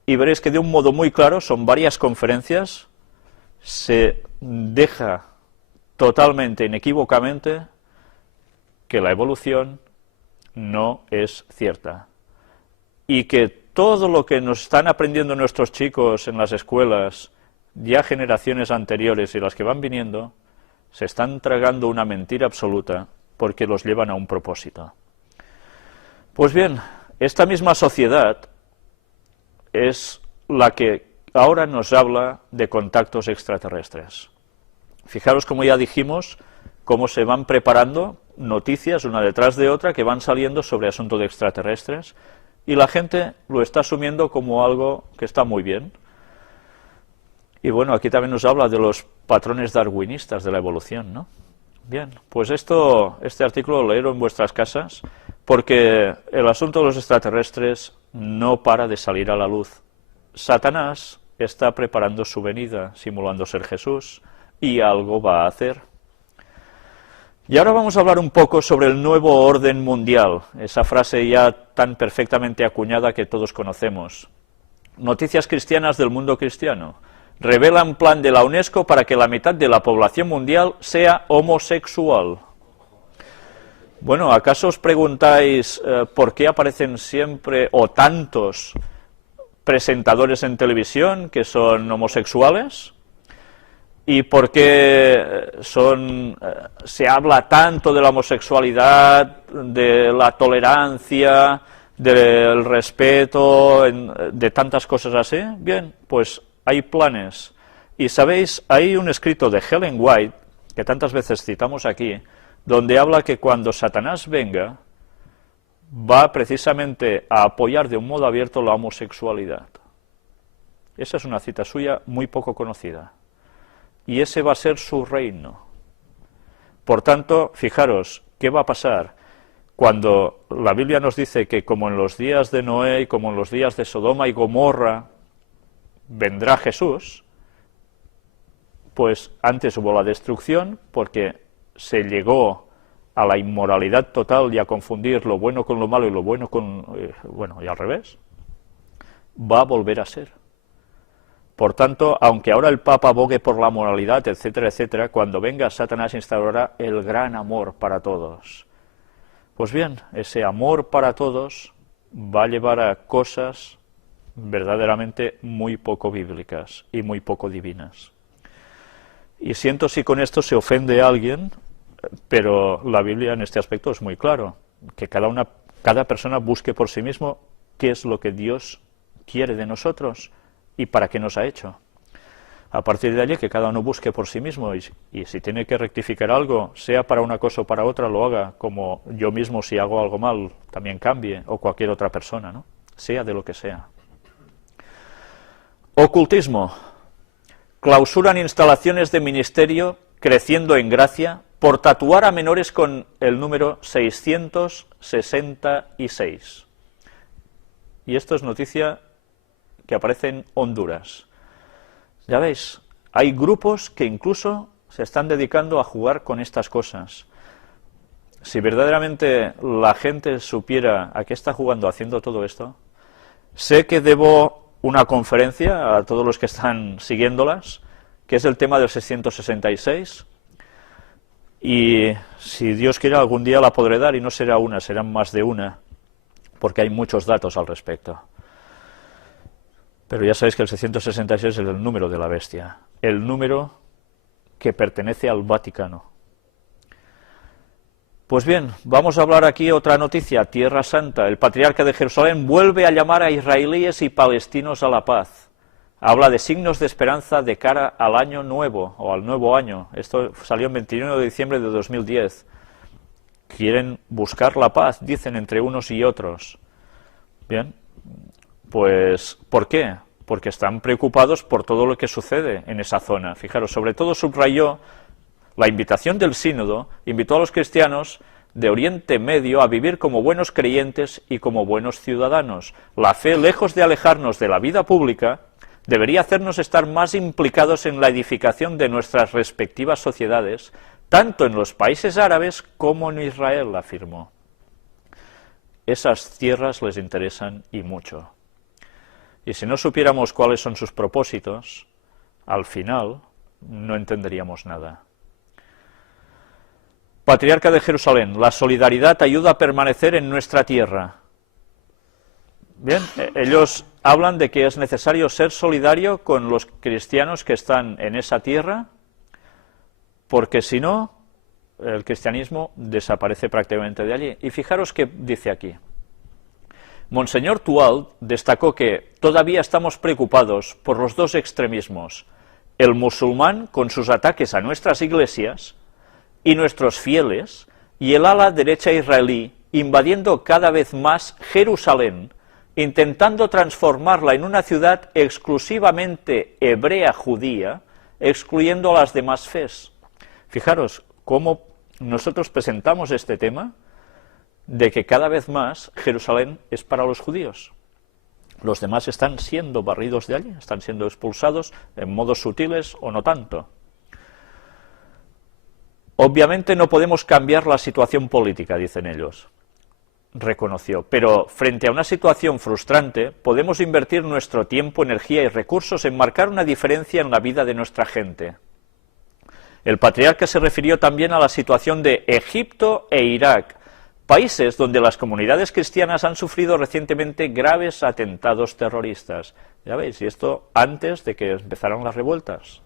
Y veréis que de un modo muy claro, son varias conferencias, se deja totalmente, inequívocamente, que la evolución no es cierta. Y que todo lo que nos están aprendiendo nuestros chicos en las escuelas, ya generaciones anteriores y las que van viniendo, se están tragando una mentira absoluta porque los llevan a un propósito. Pues bien, esta misma sociedad es la que ahora nos habla de contactos extraterrestres. Fijaros, como ya dijimos, cómo se van preparando noticias una detrás de otra que van saliendo sobre asuntos de extraterrestres y la gente lo está asumiendo como algo que está muy bien. Y bueno, aquí también nos habla de los patrones darwinistas de la evolución, ¿no? Bien, pues este artículo lo leeré en vuestras casas, porque el asunto de los extraterrestres no para de salir a la luz. Satanás está preparando su venida, simulando ser Jesús, y algo va a hacer. Y ahora vamos a hablar un poco sobre el nuevo orden mundial, esa frase ya tan perfectamente acuñada que todos conocemos. Noticias cristianas del mundo cristiano. Revelan plan de la UNESCO para que la mitad de la población mundial sea homosexual. Bueno, ¿acaso os preguntáis por qué aparecen siempre o tantos presentadores en televisión que son homosexuales? ¿Y por qué se habla tanto de la homosexualidad, de la tolerancia, del respeto, de tantas cosas así? Bien, pues hay planes. Y sabéis, hay un escrito de Ellen White, que tantas veces citamos aquí, donde habla que cuando Satanás venga, va precisamente a apoyar de un modo abierto la homosexualidad. Esa es una cita suya muy poco conocida. Y ese va a ser su reino. Por tanto, fijaros, ¿qué va a pasar? Cuando la Biblia nos dice que como en los días de Noé y como en los días de Sodoma y Gomorra vendrá Jesús, pues antes hubo la destrucción porque se llegó a la inmoralidad total y a confundir lo bueno con lo malo y lo bueno con... y al revés, va a volver a ser. Por tanto, aunque ahora el Papa abogue por la moralidad, etcétera, etcétera, cuando venga Satanás instaurará el gran amor para todos. Pues bien, ese amor para todos va a llevar a cosas verdaderamente muy poco bíblicas y muy poco divinas. Y siento si con esto se ofende a alguien, pero la Biblia en este aspecto es muy claro, que cada persona busque por sí mismo qué es lo que Dios quiere de nosotros y para qué nos ha hecho. A partir de allí, que cada uno busque por sí mismo y si tiene que rectificar algo, sea para una cosa o para otra, lo haga, como yo mismo si hago algo mal, también cambie, o cualquier otra persona, ¿no? Sea de lo que sea. Ocultismo. Clausuran instalaciones de ministerio creciendo en gracia por tatuar a menores con el número 666. Y esto es noticia que aparece en Honduras. Ya veis, hay grupos que incluso se están dedicando a jugar con estas cosas. Si verdaderamente la gente supiera a qué está jugando haciendo todo esto, sé que debo una conferencia a todos los que están siguiéndolas, que es el tema del 666, y si Dios quiere algún día la podré dar, y no será una, serán más de una, porque hay muchos datos al respecto. Pero ya sabéis que el 666 es el número de la bestia, el número que pertenece al Vaticano. Pues bien, vamos a hablar aquí otra noticia, Tierra Santa. El patriarca de Jerusalén vuelve a llamar a israelíes y palestinos a la paz. Habla de signos de esperanza de cara al año nuevo, o al nuevo año. Esto salió el 21 de diciembre de 2010. Quieren buscar la paz, dicen, entre unos y otros. Bien. Pues, ¿por qué? Porque están preocupados por todo lo que sucede en esa zona. Fijaros, sobre todo subrayó la invitación del sínodo, invitó a los cristianos de Oriente Medio a vivir como buenos creyentes y como buenos ciudadanos. La fe, lejos de alejarnos de la vida pública, debería hacernos estar más implicados en la edificación de nuestras respectivas sociedades, tanto en los países árabes como en Israel, afirmó. Esas tierras les interesan y mucho. Y si no supiéramos cuáles son sus propósitos, al final no entenderíamos nada. Patriarca de Jerusalén, la solidaridad ayuda a permanecer en nuestra tierra. Bien, ellos hablan de que es necesario ser solidario con los cristianos que están en esa tierra, porque si no, el cristianismo desaparece prácticamente de allí. Y fijaros qué dice aquí. Monseñor Tual destacó que todavía estamos preocupados por los dos extremismos, el musulmán con sus ataques a nuestras iglesias y nuestros fieles, y el ala derecha israelí invadiendo cada vez más Jerusalén, intentando transformarla en una ciudad exclusivamente hebrea judía, excluyendo a las demás fes. Fijaros cómo nosotros presentamos este tema de que cada vez más Jerusalén es para los judíos. Los demás están siendo barridos de allí, están siendo expulsados en modos sutiles o no tanto. Obviamente no podemos cambiar la situación política, dicen ellos, reconoció, pero frente a una situación frustrante podemos invertir nuestro tiempo, energía y recursos en marcar una diferencia en la vida de nuestra gente. El patriarca se refirió también a la situación de Egipto e Irak, países donde las comunidades cristianas han sufrido recientemente graves atentados terroristas. Ya veis, y esto antes de que empezaran las revueltas.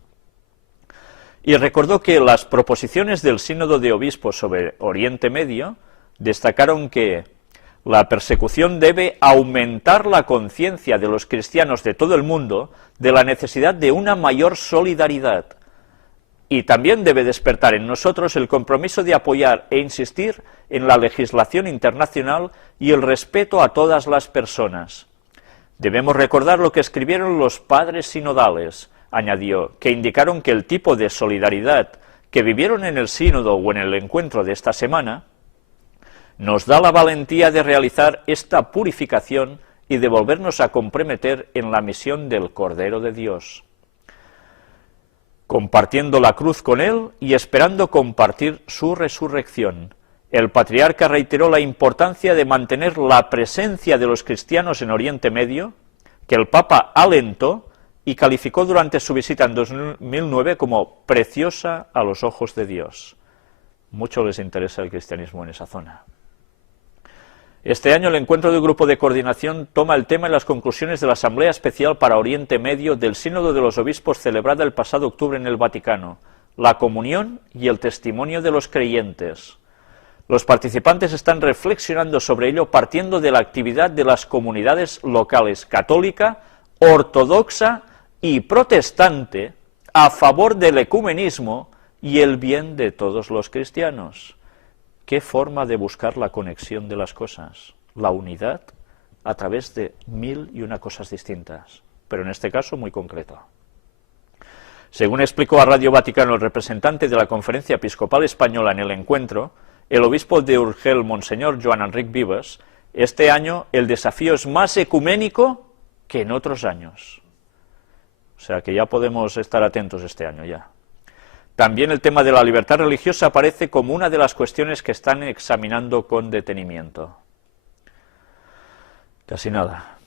Y recordó que las proposiciones del Sínodo de Obispos sobre Oriente Medio destacaron que la persecución debe aumentar la conciencia de los cristianos de todo el mundo de la necesidad de una mayor solidaridad. Y también debe despertar en nosotros el compromiso de apoyar e insistir en la legislación internacional y el respeto a todas las personas. Debemos recordar lo que escribieron los padres sinodales, añadió, que indicaron que el tipo de solidaridad que vivieron en el sínodo o en el encuentro de esta semana nos da la valentía de realizar esta purificación y de volvernos a comprometer en la misión del Cordero de Dios, compartiendo la cruz con Él y esperando compartir su resurrección. el patriarca reiteró la importancia de mantener la presencia de los cristianos en Oriente Medio, que el Papa alentó y calificó durante su visita en 2009 como preciosa a los ojos de Dios. Mucho les interesa el cristianismo en esa zona. Este año el encuentro del Grupo de Coordinación toma el tema en las conclusiones de la Asamblea Especial para Oriente Medio del Sínodo de los Obispos celebrada el pasado octubre en el Vaticano, la comunión y el testimonio de los creyentes. Los participantes están reflexionando sobre ello partiendo de la actividad de las comunidades locales católica, ortodoxa y protestante a favor del ecumenismo y el bien de todos los cristianos. ¿Qué forma de buscar la conexión de las cosas? La unidad a través de 1001 cosas distintas, pero en este caso muy concreto. Según explicó a Radio Vaticano el representante de la Conferencia Episcopal Española en el encuentro, el obispo de Urgel, Monseñor Joan Enric Vives, este año el desafío es más ecuménico que en otros años. O sea que ya podemos estar atentos este año ya. También el tema de la libertad religiosa aparece como una de las cuestiones que están examinando con detenimiento. Casi nada.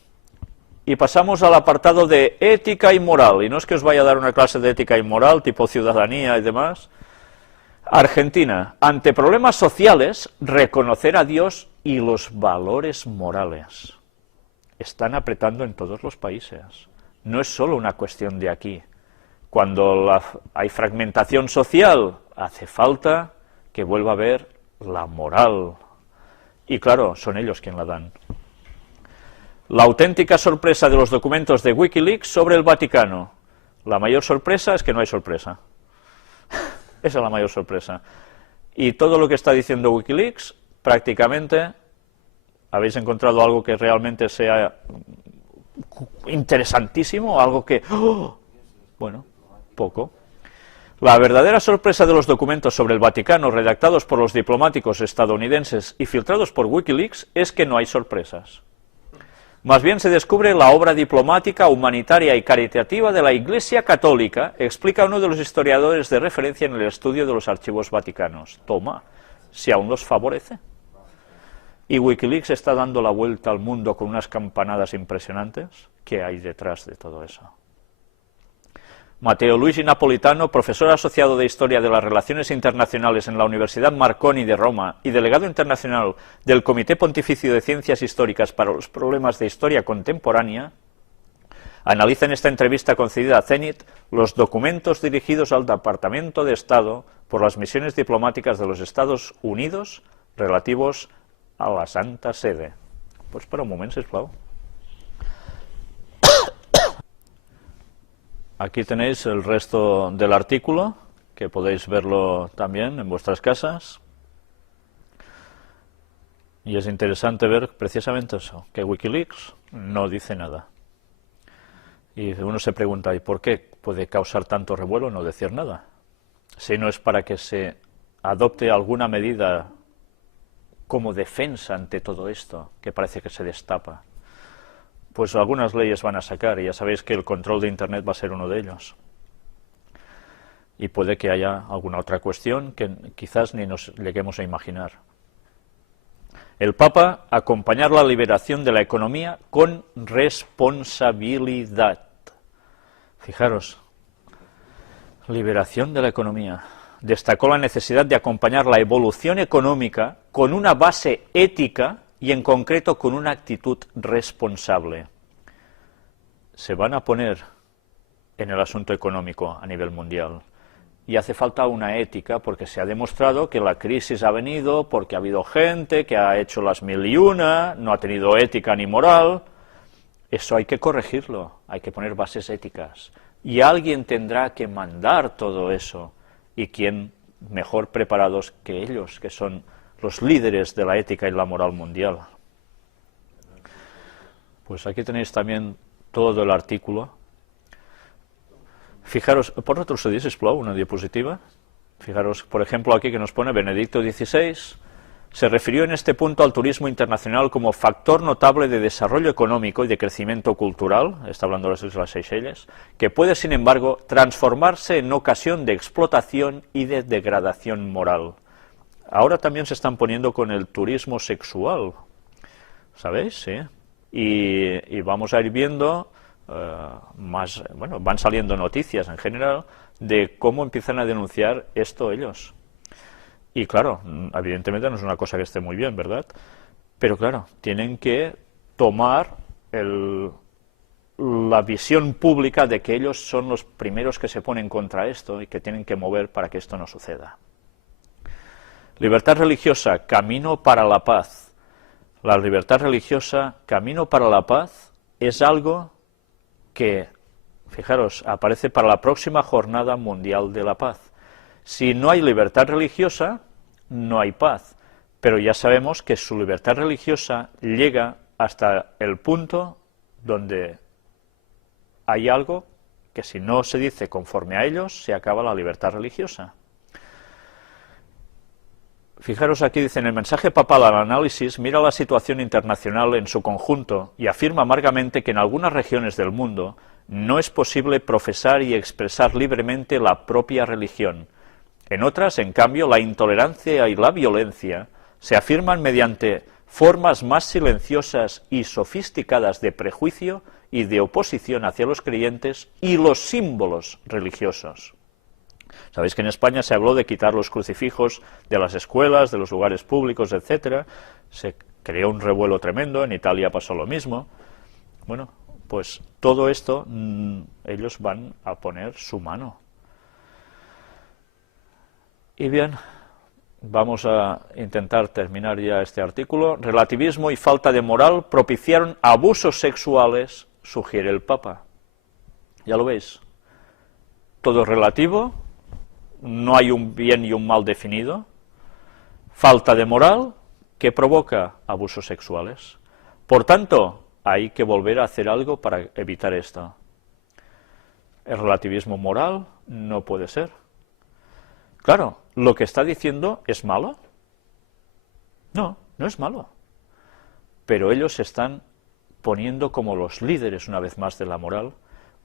Y pasamos al apartado de ética y moral. Y no es que os vaya a dar una clase de ética y moral, tipo ciudadanía y demás. Argentina, ante problemas sociales, reconocer a Dios y los valores morales. Están apretando en todos los países. No es solo una cuestión de aquí. Cuando hay fragmentación social, hace falta que vuelva a haber la moral. Y claro, son ellos quienes la dan. La auténtica sorpresa de los documentos de Wikileaks sobre el Vaticano. La mayor sorpresa es que no hay sorpresa. Esa es la mayor sorpresa. Y todo lo que está diciendo Wikileaks, prácticamente, habéis encontrado algo que realmente sea interesantísimo, algo que... ¡oh! Bueno, poco. La verdadera sorpresa de los documentos sobre el Vaticano redactados por los diplomáticos estadounidenses y filtrados por Wikileaks es que no hay sorpresas. Más bien se descubre la obra diplomática, humanitaria y caritativa de la Iglesia Católica, explica uno de los historiadores de referencia en el estudio de los archivos vaticanos. Toma, si aún los favorece. Y Wikileaks está dando la vuelta al mundo con unas campanadas impresionantes. ¿Qué hay detrás de todo eso? Matteo Luigi Napolitano, profesor asociado de Historia de las Relaciones Internacionales en la Universidad Marconi de Roma y delegado internacional del Comité Pontificio de Ciencias Históricas para los Problemas de Historia Contemporánea, analiza en esta entrevista concedida a Zenit los documentos dirigidos al Departamento de Estado por las misiones diplomáticas de los Estados Unidos relativos a la Santa Sede. Pues espera un moment, sisplau. Aquí tenéis el resto del artículo, que podéis verlo también en vuestras casas. Y es interesante ver precisamente eso, que Wikileaks no dice nada. Y uno se pregunta, ¿y por qué puede causar tanto revuelo no decir nada? Si no es para que se adopte alguna medida como defensa ante todo esto, que parece que se destapa. Pues algunas leyes van a sacar, y ya sabéis que el control de Internet va a ser uno de ellos. Y puede que haya alguna otra cuestión que quizás ni nos lleguemos a imaginar. El Papa, acompañar la liberación de la economía con responsabilidad. Fijaros, liberación de la economía. Destacó la necesidad de acompañar la evolución económica con una base ética y en concreto con una actitud responsable. Se van a poner en el asunto económico a nivel mundial y hace falta una ética porque se ha demostrado que la crisis ha venido porque ha habido gente que ha hecho las 1001, no ha tenido ética ni moral. Eso hay que corregirlo, hay que poner bases éticas y alguien tendrá que mandar todo eso y quién mejor preparados que ellos, que son los líderes de la ética y la moral mundial. Pues aquí tenéis también todo el artículo. Fijaros, por retrocedir, sisplau, una diapositiva. Fijaros, por ejemplo, aquí que nos pone Benedicto XVI, se refirió en este punto al turismo internacional como factor notable de desarrollo económico y de crecimiento cultural, está hablando de las Islas Seychelles, que puede, sin embargo, transformarse en ocasión de explotación y de degradación moral. ahora también se están poniendo con el turismo sexual, ¿sabéis? Sí. Y vamos a ir viendo más, bueno, van saliendo noticias en general de cómo empiezan a denunciar esto ellos. Y claro, evidentemente no es una cosa que esté muy bien, ¿verdad? Pero claro, tienen que tomar la visión pública de que ellos son los primeros que se ponen contra esto y que tienen que mover para que esto no suceda. Libertad religiosa, camino para la paz. La libertad religiosa, camino para la paz, es algo que, fijaros, aparece para la próxima Jornada Mundial de la Paz. Si no hay libertad religiosa, no hay paz. Pero ya sabemos que su libertad religiosa llega hasta el punto donde hay algo que si no se dice conforme a ellos, se acaba la libertad religiosa. Fijaros aquí, dice, en el mensaje papal al análisis, mira la situación internacional en su conjunto y afirma amargamente que en algunas regiones del mundo no es posible profesar y expresar libremente la propia religión. En otras, en cambio, la intolerancia y la violencia se afirman mediante formas más silenciosas y sofisticadas de prejuicio y de oposición hacia los creyentes y los símbolos religiosos. Sabéis que en España se habló de quitar los crucifijos de las escuelas, de los lugares públicos, etcétera. Se creó un revuelo tremendo, en Italia pasó lo mismo. Bueno, pues todo esto ellos van a poner su mano. Y bien, vamos a intentar terminar ya este artículo. Relativismo y falta de moral propiciaron abusos sexuales, sugiere el Papa. Ya lo veis. Todo es relativo, no hay un bien y un mal definido. Falta de moral que provoca abusos sexuales. Por tanto, hay que volver a hacer algo para evitar esto. El relativismo moral no puede ser. Claro, ¿lo que está diciendo es malo? No, no es malo. Pero ellos se están poniendo como los líderes, una vez más, de la moral,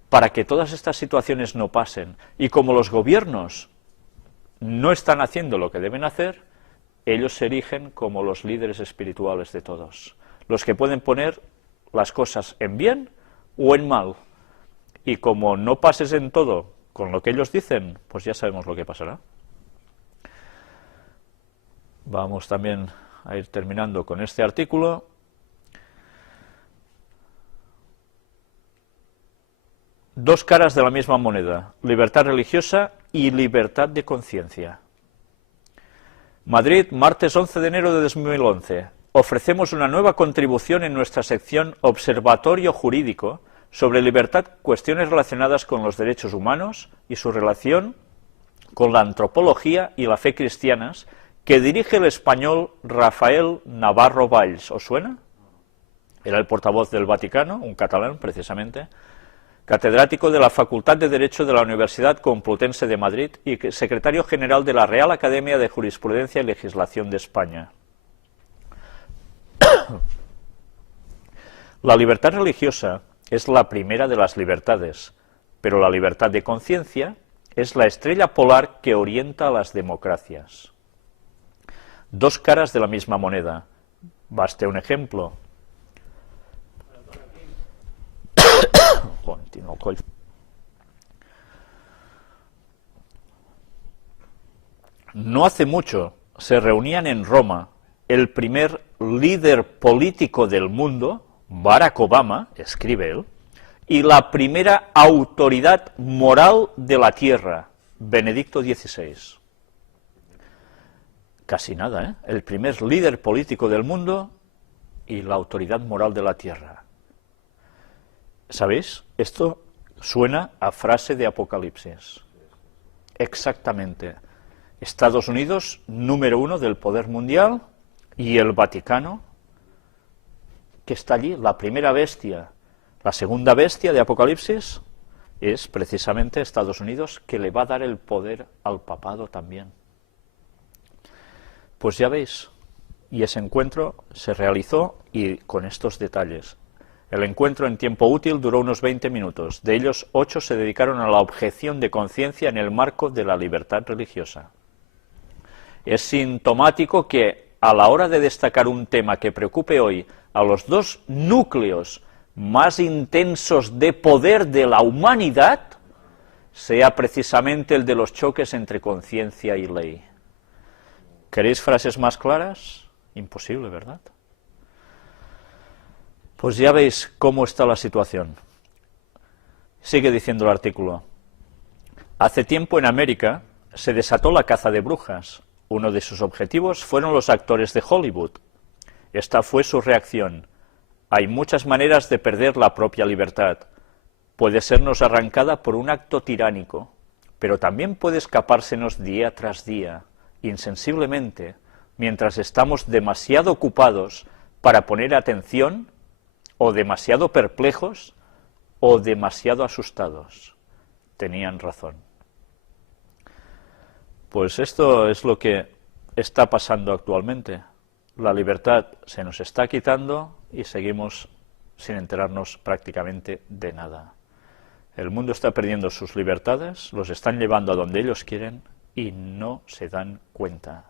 para que todas estas situaciones no pasen. Y como los gobiernos no están haciendo lo que deben hacer, ellos se erigen como los líderes espirituales de todos. Los que pueden poner las cosas en bien o en mal. Y como no pases en todo con lo que ellos dicen, pues ya sabemos lo que pasará. Vamos también a ir terminando con este artículo. Dos caras de la misma moneda, libertad religiosa y libertad de conciencia. Madrid, martes 11 de enero de 2011. Ofrecemos una nueva contribución en nuestra sección Observatorio Jurídico sobre libertad, cuestiones relacionadas con los derechos humanos y su relación con la antropología y la fe cristianas, que dirige el español Rafael Navarro Valls. ¿Os suena? Era el portavoz del Vaticano, un catalán precisamente, catedrático de la Facultad de Derecho de la Universidad Complutense de Madrid y secretario general de la Real Academia de Jurisprudencia y Legislación de España. La libertad religiosa es la primera de las libertades, pero la libertad de conciencia es la estrella polar que orienta a las democracias. Dos caras de la misma moneda. Baste un ejemplo. No hace mucho se reunían en Roma el primer líder político del mundo, Barack Obama, escribe él, y la primera autoridad moral de la tierra, Benedicto XVI. Casi nada, ¿eh? El primer líder político del mundo y la autoridad moral de la tierra. ¿Sabéis? Esto suena a frase de Apocalipsis. Exactamente. Estados Unidos, número 1 del poder mundial, y el Vaticano, que está allí, la primera bestia. La segunda bestia de Apocalipsis es precisamente Estados Unidos, que le va a dar el poder al papado también. Pues ya veis, y ese encuentro se realizó y con estos detalles. El encuentro en tiempo útil duró unos 20 minutos, de ellos 8 se dedicaron a la objeción de conciencia en el marco de la libertad religiosa. Es sintomático que a la hora de destacar un tema que preocupe hoy a los dos núcleos más intensos de poder de la humanidad, sea precisamente el de los choques entre conciencia y ley. ¿Queréis frases más claras? Imposible, ¿verdad? Pues ya veis cómo está la situación. Sigue diciendo el artículo. Hace tiempo en América se desató la caza de brujas. Uno de sus objetivos fueron los actores de Hollywood. Esta fue su reacción. Hay muchas maneras de perder la propia libertad. Puede sernos arrancada por un acto tiránico, pero también puede escapársenos día tras día, insensiblemente, mientras estamos demasiado ocupados para poner atención, o demasiado perplejos, o demasiado asustados. Tenían razón. Pues esto es lo que está pasando actualmente. La libertad se nos está quitando y seguimos sin enterarnos prácticamente de nada. El mundo está perdiendo sus libertades, los están llevando a donde ellos quieren y no se dan cuenta.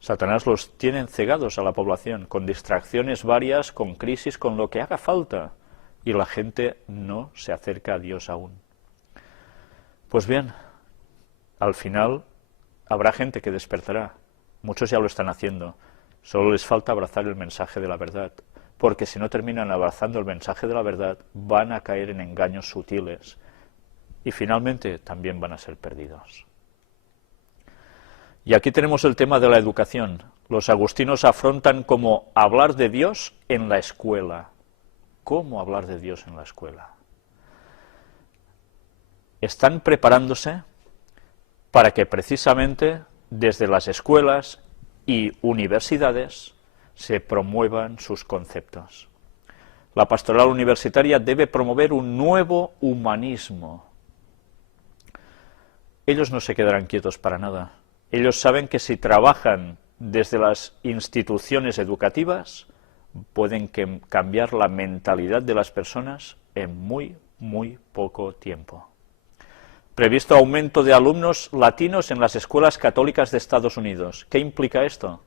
Satanás los tiene cegados a la población, con distracciones varias, con crisis, con lo que haga falta, y la gente no se acerca a Dios aún. Pues bien, al final habrá gente que despertará, muchos ya lo están haciendo, solo les falta abrazar el mensaje de la verdad, porque si no terminan abrazando el mensaje de la verdad, van a caer en engaños sutiles, y finalmente también van a ser perdidos. Y aquí tenemos el tema de la educación. Los agustinos afrontan como hablar de Dios en la escuela. ¿Cómo hablar de Dios en la escuela? Están preparándose para que precisamente desde las escuelas y universidades se promuevan sus conceptos. La pastoral universitaria debe promover un nuevo humanismo. Ellos no se quedarán quietos para nada. Ellos saben que si trabajan desde las instituciones educativas, pueden cambiar la mentalidad de las personas en muy poco tiempo. Previsto aumento de alumnos latinos en las escuelas católicas de Estados Unidos. ¿Qué implica esto?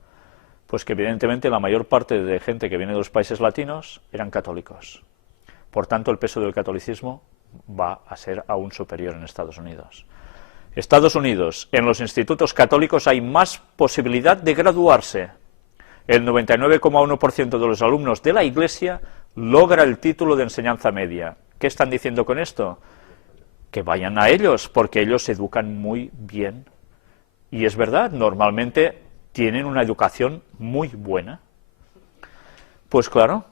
Pues que evidentemente la mayor parte de gente que viene de los países latinos eran católicos. Por tanto, el peso del catolicismo va a ser aún superior en Estados Unidos. Estados Unidos, en los institutos católicos hay más posibilidad de graduarse. El 99,1% de los alumnos de la Iglesia logra el título de enseñanza media. ¿Qué están diciendo con esto? Que vayan a ellos, porque ellos se educan muy bien. Y es verdad, normalmente tienen una educación muy buena. Pues claro,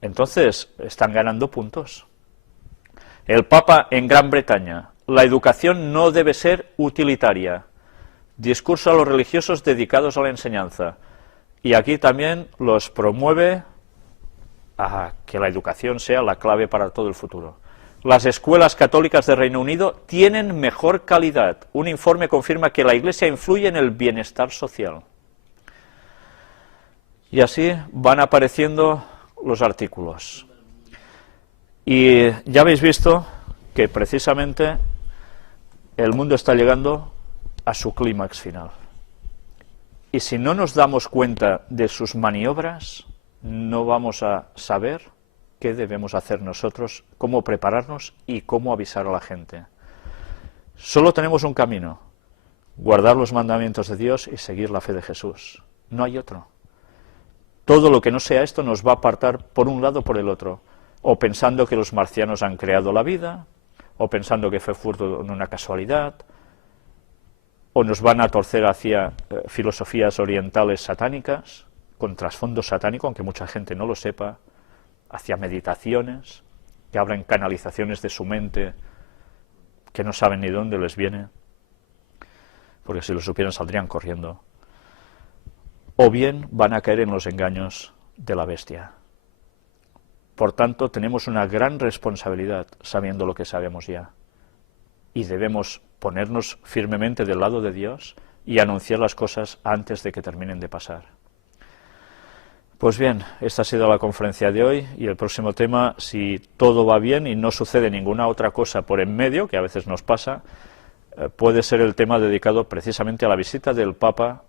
entonces están ganando puntos. El Papa en Gran Bretaña: la educación no debe ser utilitaria. Discurso a los religiosos dedicados a la enseñanza. Y aquí también los promueve a que la educación sea la clave para todo el futuro. Las escuelas católicas de Reino Unido tienen mejor calidad. Un informe confirma que la Iglesia influye en el bienestar social. Y así van apareciendo los artículos. Y ya habéis visto que precisamente el mundo está llegando a su clímax final. Y si no nos damos cuenta de sus maniobras, no vamos a saber qué debemos hacer nosotros, cómo prepararnos y cómo avisar a la gente. Solo tenemos un camino: guardar los mandamientos de Dios y seguir la fe de Jesús. No hay otro. Todo lo que no sea esto nos va a apartar por un lado o por el otro, o pensando que los marcianos han creado la vida, o pensando que fue fruto de una casualidad, o nos van a torcer hacia filosofías orientales satánicas, con trasfondo satánico, aunque mucha gente no lo sepa, hacia meditaciones, que abren canalizaciones de su mente que no saben ni dónde les viene, porque si lo supieran saldrían corriendo. O bien van a caer en los engaños de la bestia. Por tanto, tenemos una gran responsabilidad sabiendo lo que sabemos ya. Y debemos ponernos firmemente del lado de Dios y anunciar las cosas antes de que terminen de pasar. Pues bien, esta ha sido la conferencia de hoy, y el próximo tema, si todo va bien y no sucede ninguna otra cosa por en medio, que a veces nos pasa, puede ser el tema dedicado precisamente a la visita del Papa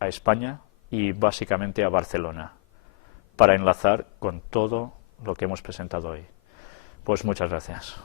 a España y básicamente a Barcelona, para enlazar con todo lo que hemos presentado hoy. Pues muchas gracias.